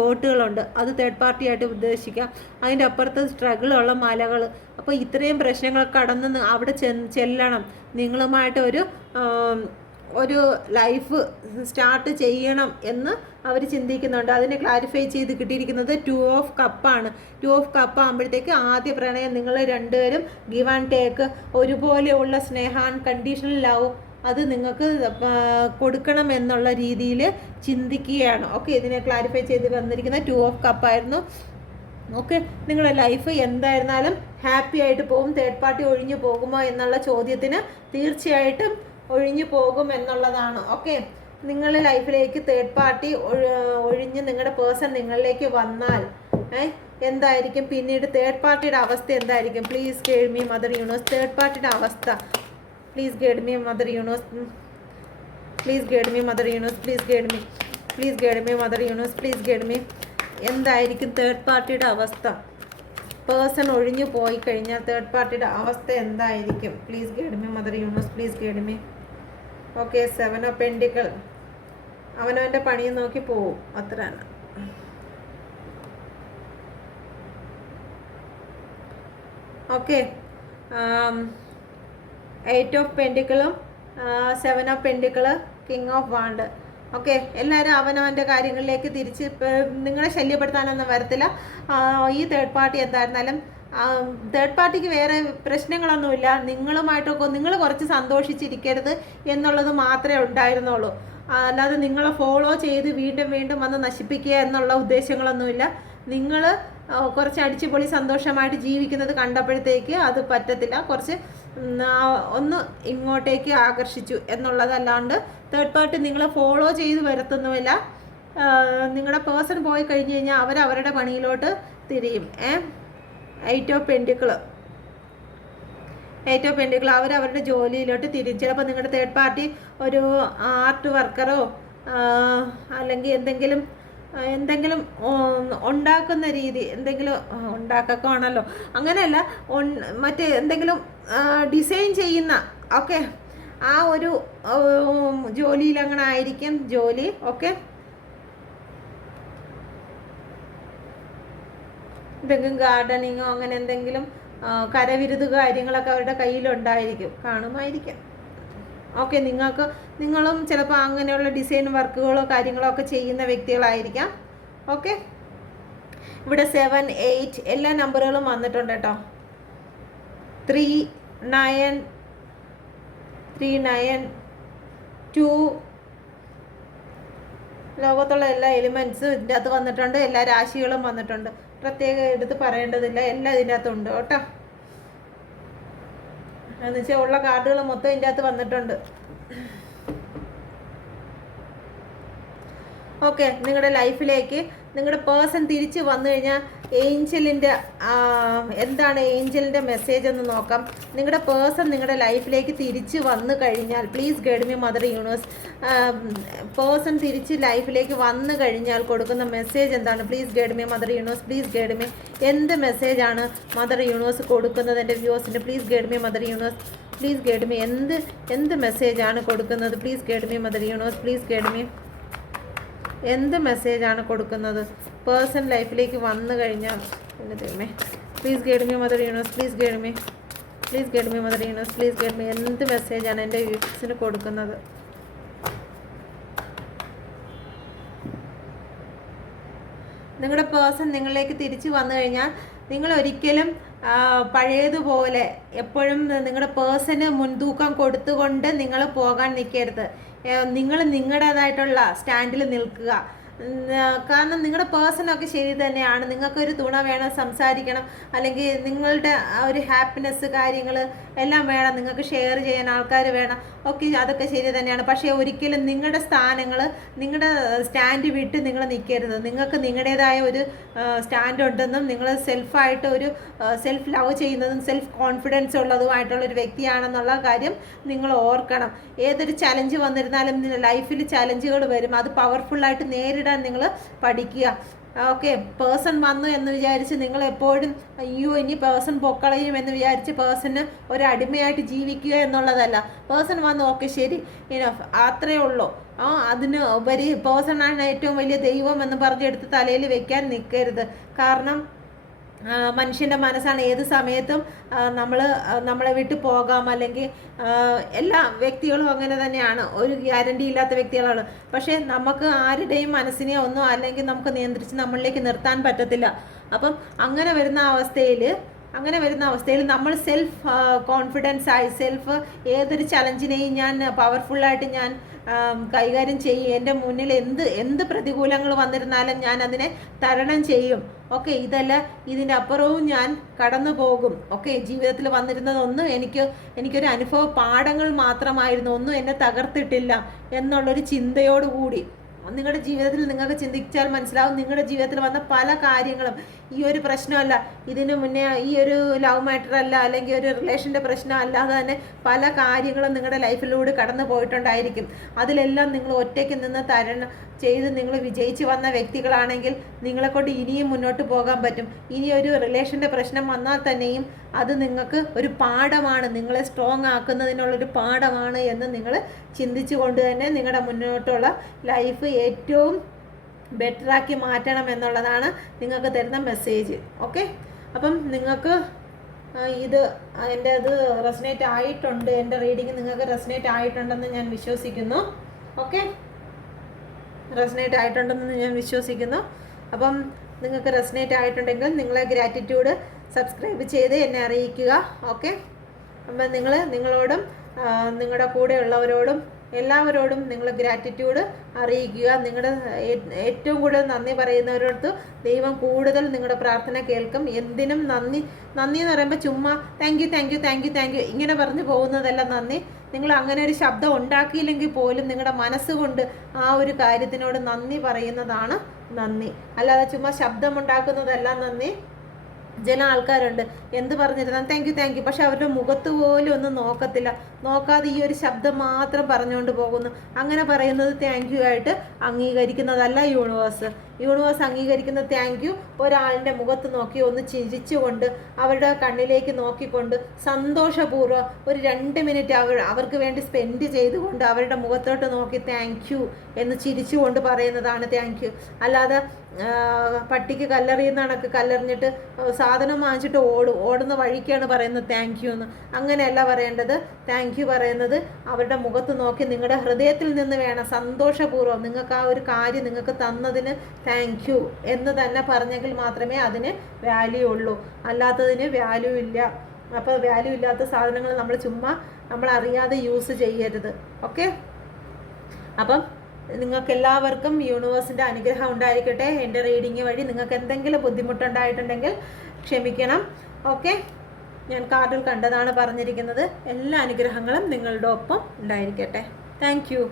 ബോട്ടുകളുണ്ട്. അത് തേർഡ് പാർട്ടി ആയിട്ട് ഉദ്ദേശിക്കാം. അതിൻ്റെ അപ്പുറത്ത് സ്ട്രഗിളുള്ള മലകൾ. അപ്പോൾ ഇത്രയും പ്രശ്നങ്ങൾ കടന്ന് അവിടെ ചെല്ലണം. നിങ്ങളുമായിട്ട് ഒരു ലൈഫ് സ്റ്റാർട്ട് ചെയ്യണം എന്ന് അവർ ചിന്തിക്കുന്നുണ്ട്. അതിനെ ക്ലാരിഫൈ ചെയ്ത് കിട്ടിയിരിക്കുന്നത് 2 ഓഫ് കപ്പാണ്. 2 ഓഫ് കപ്പ് ആകുമ്പോഴത്തേക്ക് ആദ്യ പ്രണയം നിങ്ങൾ രണ്ടുപേരും ഗിവ് ആൻഡ് ടേക്ക്, ഒരുപോലെയുള്ള സ്നേഹ അൺകണ്ടീഷണൽ ലവ് അത് നിങ്ങൾക്ക് കൊടുക്കണം എന്നുള്ള രീതിയിൽ ചിന്തിക്കുകയാണ്. ഓക്കെ, ഇതിനെ ക്ലാരിഫൈ ചെയ്ത് വന്നിരിക്കുന്ന 2 ഓഫ് കപ്പായിരുന്നു. ഓക്കെ, നിങ്ങളുടെ ലൈഫ് എന്തായിരുന്നാലും ഹാപ്പി ആയിട്ട് പോകും. തേർഡ് പാർട്ടി ഒഴിഞ്ഞു പോകുമോ എന്നുള്ള ചോദ്യത്തിന് തീർച്ചയായിട്ടും ഒഴിഞ്ഞു പോകും എന്നുള്ളതാണ്. ഓക്കെ, നിങ്ങളുടെ ലൈഫിലേക്ക് തേർഡ് പാർട്ടി ഒഴിഞ്ഞ് നിങ്ങളുടെ പേഴ്സൺ നിങ്ങളിലേക്ക് വന്നാൽ എന്തായിരിക്കും പിന്നീട് തേർഡ് പാർട്ടിയുടെ അവസ്ഥ എന്തായിരിക്കും? Please guide me mother universe. Third പാർട്ടിയുടെ അവസ്ഥ please guide me mother universe. Please guide me mother universe. Please guide me. Please guide me mother universe. Please guide me. എന്തായിരിക്കും തേർഡ് പാർട്ടിയുടെ അവസ്ഥ? പേഴ്സൺ ഒഴിഞ്ഞു പോയി കഴിഞ്ഞാൽ തേർഡ് പാർട്ടിയുടെ അവസ്ഥ എന്തായിരിക്കും? Please guide me mother universe. Please guide me. Okay, 7 of pentacle. അവനവൻ്റെ പണിയും നോക്കി പോവും, അത്രയാണ്. ഓക്കെ, 8 ഓഫ് പെൻഡിക്കിളും 7 of pentacle, king of wand. Okay, എല്ലാവരും അവനവൻ്റെ കാര്യങ്ങളിലേക്ക് തിരിച്ച് നിങ്ങളെ ശല്യപ്പെടുത്താനൊന്നും വരത്തില്ല. ഈ തേർഡ് പാർട്ടി എന്തായിരുന്നാലും തേർഡ് പാർട്ടിക്ക് വേറെ പ്രശ്നങ്ങളൊന്നുമില്ല. നിങ്ങളുമായിട്ടൊക്കെ നിങ്ങൾ കുറച്ച് സന്തോഷിച്ചിരിക്കരുത് എന്നുള്ളത് മാത്രമേ ഉണ്ടായിരുന്നുള്ളൂ. അല്ലാതെ നിങ്ങളെ ഫോളോ ചെയ്ത് വീണ്ടും വന്ന് നശിപ്പിക്കുക എന്നുള്ള ഉദ്ദേശങ്ങളൊന്നുമില്ല. നിങ്ങൾ കുറച്ച് അടിച്ചുപൊളി സന്തോഷമായിട്ട് ജീവിക്കുന്നത് കണ്ടപ്പോഴത്തേക്ക് അത് പറ്റത്തില്ല. കുറച്ച് ഒന്ന് ഇങ്ങോട്ടേക്ക് ആകർഷിച്ചു എന്നുള്ളതല്ലാണ്ട് തേർഡ് പാർട്ടി നിങ്ങളെ ഫോളോ ചെയ്ത് വരത്തൊന്നുമില്ല. നിങ്ങളുടെ പേഴ്സൺ പോയി കഴിഞ്ഞ് കഴിഞ്ഞാൽ അവരവരുടെ പണിയിലോട്ട് തിരിയും. 8 ഓഫ് പെൻഡിക്കിൾ അവരവരുടെ ജോലിയിലോട്ട് തിരിയും. ചിലപ്പോൾ നിങ്ങളുടെ തേർഡ് പാർട്ടി ഒരു ആർട്ട് വർക്കറോ അല്ലെങ്കിൽ എന്തെങ്കിലും ഉണ്ടാക്കുന്ന രീതി, എന്തെങ്കിലും ഉണ്ടാക്കൊക്കെ ആണല്ലോ, അങ്ങനെയല്ല, മറ്റേ എന്തെങ്കിലും ഡിസൈൻ ചെയ്യുന്ന, ഓക്കെ, ആ ഒരു ജോലിയിൽ അങ്ങനെ ആയിരിക്കും ജോലി. ഓക്കെ, എന്തെങ്കിലും ഗാർഡനിങ്ങോ അങ്ങനെ എന്തെങ്കിലും കരവിരുത് കാര്യങ്ങളൊക്കെ അവരുടെ കയ്യിലുണ്ടായിരിക്കും, കാണുമായിരിക്കും. ഓക്കെ, നിങ്ങളും ചിലപ്പോൾ അങ്ങനെയുള്ള ഡിസൈൻ വർക്കുകളോ കാര്യങ്ങളോ ഒക്കെ ചെയ്യുന്ന വ്യക്തികളായിരിക്കാം. ഓക്കെ, ഇവിടെ 7, 8 എല്ലാ നമ്പറുകളും വന്നിട്ടുണ്ട് കേട്ടോ. 3, 9, 2 ലോകത്തുള്ള എല്ലാ എലിമെൻറ്റ്സും ഇതിൻ്റെ അകത്ത് വന്നിട്ടുണ്ട്. എല്ലാ രാശികളും വന്നിട്ടുണ്ട്. പ്രത്യേകം എടുത്ത് പറയേണ്ടതില്ല, എല്ലാം ഇതിൻ്റെ അകത്തുണ്ട് കേട്ടോ. എന്നുവെച്ചാൽ ഉള്ള കാർഡുകൾ മൊത്തം ഇതിൻ്റെ അകത്ത് വന്നിട്ടുണ്ട്. ഓക്കെ, നിങ്ങളുടെ ലൈഫിലേക്ക് നിങ്ങളുടെ പേഴ്സൺ തിരിച്ച് വന്നു കഴിഞ്ഞാൽ ഏഞ്ചലിൻ്റെ എന്താണ് ഏഞ്ചലിൻ്റെ മെസ്സേജ് എന്ന് നോക്കാം. നിങ്ങളുടെ പേഴ്സൺ നിങ്ങളുടെ ലൈഫിലേക്ക് തിരിച്ച് വന്നു കഴിഞ്ഞാൽ please guide me mother universe. Person തിരിച്ച് ലൈഫിലേക്ക് വന്നു കഴിഞ്ഞാൽ കൊടുക്കുന്ന മെസ്സേജ് എന്താണ്? Please guide me mother universe. Please guide me. എന്ത് മെസ്സേജാണ് മദർ യൂണിവേഴ്സ് കൊടുക്കുന്നത് എൻ്റെ വ്യൂവേഴ്സിൻ്റെ? Please guide me mother universe. Please guide me. എന്ത് മെസ്സേജാണ് കൊടുക്കുന്നത്? Please guide me mother universe, please guide me. എന്ത് മെസ്സേജാണ് കൊടുക്കുന്നത്? പേഴ്സൺ ലൈഫിലേക്ക് വന്നു കഴിഞ്ഞാൽ പിന്നെ തരുമേ. Please guide me mother universe, please guide me, please guide me mother universe, please guide me. എന്ത് മെസ്സേജാണ് എൻ്റെ വ്യൂസിന് കൊടുക്കുന്നത്? നിങ്ങളുടെ പേഴ്സൺ നിങ്ങളിലേക്ക് തിരിച്ചു വന്നു കഴിഞ്ഞാൽ നിങ്ങൾ ഒരിക്കലും പഴയതുപോലെ എപ്പോഴും നിങ്ങളുടെ പേഴ്സന് മുൻതൂക്കം കൊടുത്തുകൊണ്ട് നിങ്ങൾ പോകാൻ നിൽക്കരുത്. നിങ്ങൾ നിങ്ങളുടേതായിട്ടുള്ള സ്റ്റാൻഡിൽ നിൽക്കുക. കാരണം നിങ്ങളുടെ പേഴ്സണൊക്കെ ശരി തന്നെയാണ്. നിങ്ങൾക്കൊരു തുണ വേണം, സംസാരിക്കണം, അല്ലെങ്കിൽ നിങ്ങളുടെ ഒരു ഹാപ്പിനെസ് കാര്യങ്ങൾ എല്ലാം വേണം, നിങ്ങൾക്ക് ഷെയർ ചെയ്യാൻ ആൾക്കാർ വേണം, ഓക്കെ, അതൊക്കെ ശരി തന്നെയാണ്. പക്ഷേ ഒരിക്കലും നിങ്ങളുടെ സ്ഥാനങ്ങൾ, നിങ്ങളുടെ സ്റ്റാൻഡ് വിട്ട് നിങ്ങൾ നിൽക്കരുത്. നിങ്ങൾക്ക് നിങ്ങളുടേതായ ഒരു സ്റ്റാൻഡ് ഉണ്ടെന്നും നിങ്ങൾ സെൽഫായിട്ട് ഒരു സെൽഫ് ലവ് ചെയ്യുന്നതും സെൽഫ് കോൺഫിഡൻസ് ഉള്ളതുമായിട്ടുള്ളൊരു വ്യക്തിയാണെന്നുള്ള കാര്യം നിങ്ങൾ ഓർക്കണം. ഏതൊരു ചലഞ്ച് വന്നിരുന്നാലും ലൈഫിൽ ചലഞ്ചുകൾ വരും, അത് പവർഫുള്ളായിട്ട് നേരിടാൻ നിങ്ങൾ പഠിക്കുക. ഓക്കെ, പേഴ്സൺ വന്നു എന്ന് വിചാരിച്ച് നിങ്ങൾ എപ്പോഴും അയ്യോ ഇനി പേഴ്സൺ പൊക്കളയും എന്ന് വിചാരിച്ച് പേഴ്സണ് ഒരു അടിമയായിട്ട് ജീവിക്കുക എന്നുള്ളതല്ല. പേഴ്സൺ വന്നു, ഓക്കെ ശരി, ഇനഫ്, അത്രേ ഉള്ളൂ. അതിന് ഉപരി പേഴ്സണാണ് ഏറ്റവും വലിയ ദൈവം എന്ന് പറഞ്ഞെടുത്ത് തലയിൽ വെക്കാൻ നിൽക്കരുത്. കാരണം മനുഷ്യൻ്റെ മനസ്സാണ് ഏത് സമയത്തും നമ്മളെ വിട്ട് പോകാം, അല്ലെങ്കിൽ എല്ലാ വ്യക്തികളും അങ്ങനെ തന്നെയാണ്, ഒരു ഗ്യാരണ്ടി ഇല്ലാത്ത വ്യക്തികളാണ്. പക്ഷേ നമുക്ക് ആരുടെയും മനസ്സിനെ ഒന്നും അല്ലെങ്കിൽ നമുക്ക് നിയന്ത്രിച്ച് നമ്മളിലേക്ക് നിർത്താൻ പറ്റത്തില്ല. അപ്പം അങ്ങനെ വരുന്ന അവസ്ഥയിൽ നമ്മൾ സെൽഫ് കോൺഫിഡൻസ് ആയി ഏതൊരു ചലഞ്ചിനെയും ഞാൻ പവർഫുള്ളായിട്ട് ഞാൻ കൈകാര്യം ചെയ്യും. എൻ്റെ മുന്നിൽ എന്ത് പ്രതികൂലങ്ങൾ വന്നിരുന്നാലും ഞാൻ അതിനെ തരണം ചെയ്യും. ഓക്കെ, ഇതിൻ്റെ അപ്പുറവും ഞാൻ കടന്നു പോകും. ഓക്കെ, ജീവിതത്തിൽ വന്നിരുന്നതൊന്നും എനിക്കൊരു അനുഭവ പാഠങ്ങൾ മാത്രമായിരുന്നു, ഒന്നും എന്നെ തകർത്തിട്ടില്ല എന്നുള്ളൊരു ചിന്തയോടുകൂടി നിങ്ങളുടെ ജീവിതത്തിൽ നിങ്ങൾക്ക് ചിന്തിച്ചാൽ മനസ്സിലാവും. നിങ്ങളുടെ ജീവിതത്തിൽ വന്ന പല കാര്യങ്ങളും ഈ ഒരു പ്രശ്നമല്ല, ഇതിനു മുന്നേ ഈ ഒരു ലവ് മാറ്റർ അല്ല, അല്ലെങ്കിൽ ഒരു റിലേഷൻ്റെ പ്രശ്നം അല്ലാതെ തന്നെ പല കാര്യങ്ങളും നിങ്ങളുടെ ലൈഫിലൂടെ കടന്നു പോയിട്ടുണ്ടായിരിക്കും. അതിലെല്ലാം നിങ്ങൾ ഒറ്റയ്ക്ക് നിന്ന് തരണം ചെയ്ത് നിങ്ങൾ വിജയിച്ച് വന്ന വ്യക്തികളാണെങ്കിൽ നിങ്ങളെക്കൊണ്ട് ഇനിയും മുന്നോട്ട് പോകാൻ പറ്റും. ഇനി ഒരു റിലേഷൻ്റെ പ്രശ്നം വന്നാൽ തന്നെയും അത് നിങ്ങൾക്ക് ഒരു പാഠമാണ്, നിങ്ങളെ സ്ട്രോങ് ആക്കുന്നതിനുള്ളൊരു പാഠമാണ് എന്ന് നിങ്ങൾ ചിന്തിച്ചുകൊണ്ട് തന്നെ നിങ്ങളുടെ മുന്നോട്ടുള്ള ലൈഫ് ഏറ്റവും ബെറ്ററാക്കി മാറ്റണം എന്നുള്ളതാണ് നിങ്ങൾക്ക് തരുന്ന മെസ്സേജ്. ഓക്കെ, അപ്പം നിങ്ങൾക്ക് അത് റെസനേറ്റ് ആയിട്ടുണ്ട്, എൻ്റെ റീഡിങ് നിങ്ങൾക്ക് റെസനേറ്റ് ആയിട്ടുണ്ടെന്ന് ഞാൻ വിശ്വസിക്കുന്നു. ഓക്കെ, റെസനേറ്റ് ആയിട്ടുണ്ടെന്ന് ഞാൻ വിശ്വസിക്കുന്നു. അപ്പം നിങ്ങൾക്ക് റെസനേറ്റ് ആയിട്ടുണ്ടെങ്കിൽ നിങ്ങളെ ഗ്രാറ്റിറ്റ്യൂഡ് സബ്സ്ക്രൈബ് ചെയ്ത് എന്നെ അറിയിക്കുക. ഓക്കെ, അപ്പം നിങ്ങളോടും നിങ്ങളുടെ കൂടെയുള്ളവരോടും എല്ലാവരോടും നിങ്ങൾ ഗ്രാറ്റിറ്റ്യൂഡ് അറിയിക്കുക. നിങ്ങളുടെ ഏറ്റവും കൂടുതൽ നന്ദി പറയുന്നവരോടത്ത് ദൈവം കൂടുതൽ നിങ്ങളുടെ പ്രാർത്ഥന കേൾക്കും. എന്തിനും നന്ദി എന്ന് പറയുമ്പോൾ ചുമ്മാ താങ്ക് യു ഇങ്ങനെ പറഞ്ഞു പോകുന്നതല്ല നന്ദി. നിങ്ങൾ അങ്ങനെ ഒരു ശബ്ദം ഉണ്ടാക്കിയില്ലെങ്കിൽ പോലും നിങ്ങളുടെ മനസ്സുകൊണ്ട് ആ ഒരു കാര്യത്തിനോട് നന്ദി പറയുന്നതാണ് നന്ദി, അല്ലാതെ ചുമ്മാ ശബ്ദമുണ്ടാക്കുന്നതല്ല നന്ദി. ചില ആൾക്കാരുണ്ട് എന്ത് പറഞ്ഞിരുന്നാൽ താങ്ക് യു, പക്ഷെ അവരുടെ മുഖത്ത് പോലും ഒന്നും നോക്കാതെ ഈ ഒരു ശബ്ദം മാത്രം പറഞ്ഞുകൊണ്ട് പോകുന്നു. അങ്ങനെ പറയുന്നത് താങ്ക് യു ആയിട്ട് അംഗീകരിക്കുന്നതല്ല യൂണിവേഴ്സ് അംഗീകരിക്കുന്ന താങ്ക് യു ഒരാളിൻ്റെ മുഖത്ത് നോക്കി ഒന്ന് ചിരിച്ചുകൊണ്ട് അവരുടെ കണ്ണിലേക്ക് നോക്കിക്കൊണ്ട് സന്തോഷപൂർവ്വം ഒരു 2 മിനിറ്റ് അവർക്ക് വേണ്ടി സ്പെൻഡ് ചെയ്തുകൊണ്ട് അവരുടെ മുഖത്തോട്ട് നോക്കി താങ്ക് യു എന്ന് ചിരിച്ചുകൊണ്ട് പറയുന്നതാണ് താങ്ക് യു. അല്ലാതെ പട്ടിക്ക് കല്ലെറിയുന്ന കണക്ക് കല്ലെറിഞ്ഞിട്ട് സാധനം വാങ്ങിച്ചിട്ട് ഓടുന്ന വഴിക്കാണ് പറയുന്നത് താങ്ക് യു എന്ന്. അങ്ങനെയല്ല പറയേണ്ടത്. താങ്ക് യു പറയുന്നത് അവരുടെ മുഖത്ത് നോക്കി നിങ്ങളുടെ ഹൃദയത്തിൽ നിന്ന് വേണം സന്തോഷപൂർവ്വം നിങ്ങൾക്ക് ആ ഒരു കാര്യം നിങ്ങൾക്ക് തന്നതിന് താങ്ക് യു എന്ന് തന്നെ പറഞ്ഞെങ്കിൽ മാത്രമേ അതിന് വാല്യൂ ഉള്ളൂ, അല്ലാത്തതിന് വാല്യൂ ഇല്ല. അപ്പോൾ വാല്യൂ ഇല്ലാത്ത സാധനങ്ങൾ നമ്മൾ അറിയാതെ യൂസ് ചെയ്യരുത്. ഓക്കെ, അപ്പം നിങ്ങൾക്ക് എല്ലാവർക്കും യൂണിവേഴ്സിൻ്റെ അനുഗ്രഹം ഉണ്ടായിരിക്കട്ടെ. എൻ്റെ റീഡിങ് വഴി നിങ്ങൾക്ക് എന്തെങ്കിലും ബുദ്ധിമുട്ടുണ്ടായിട്ടുണ്ടെങ്കിൽ ക്ഷമിക്കണം. ഓക്കെ, ഞാൻ കാർഡിൽ കണ്ടതാണ് പറഞ്ഞിരിക്കുന്നത്. എല്ലാ അനുഗ്രഹങ്ങളും നിങ്ങളുടെ ഒപ്പം ഉണ്ടായിരിക്കട്ടെ. Thank you.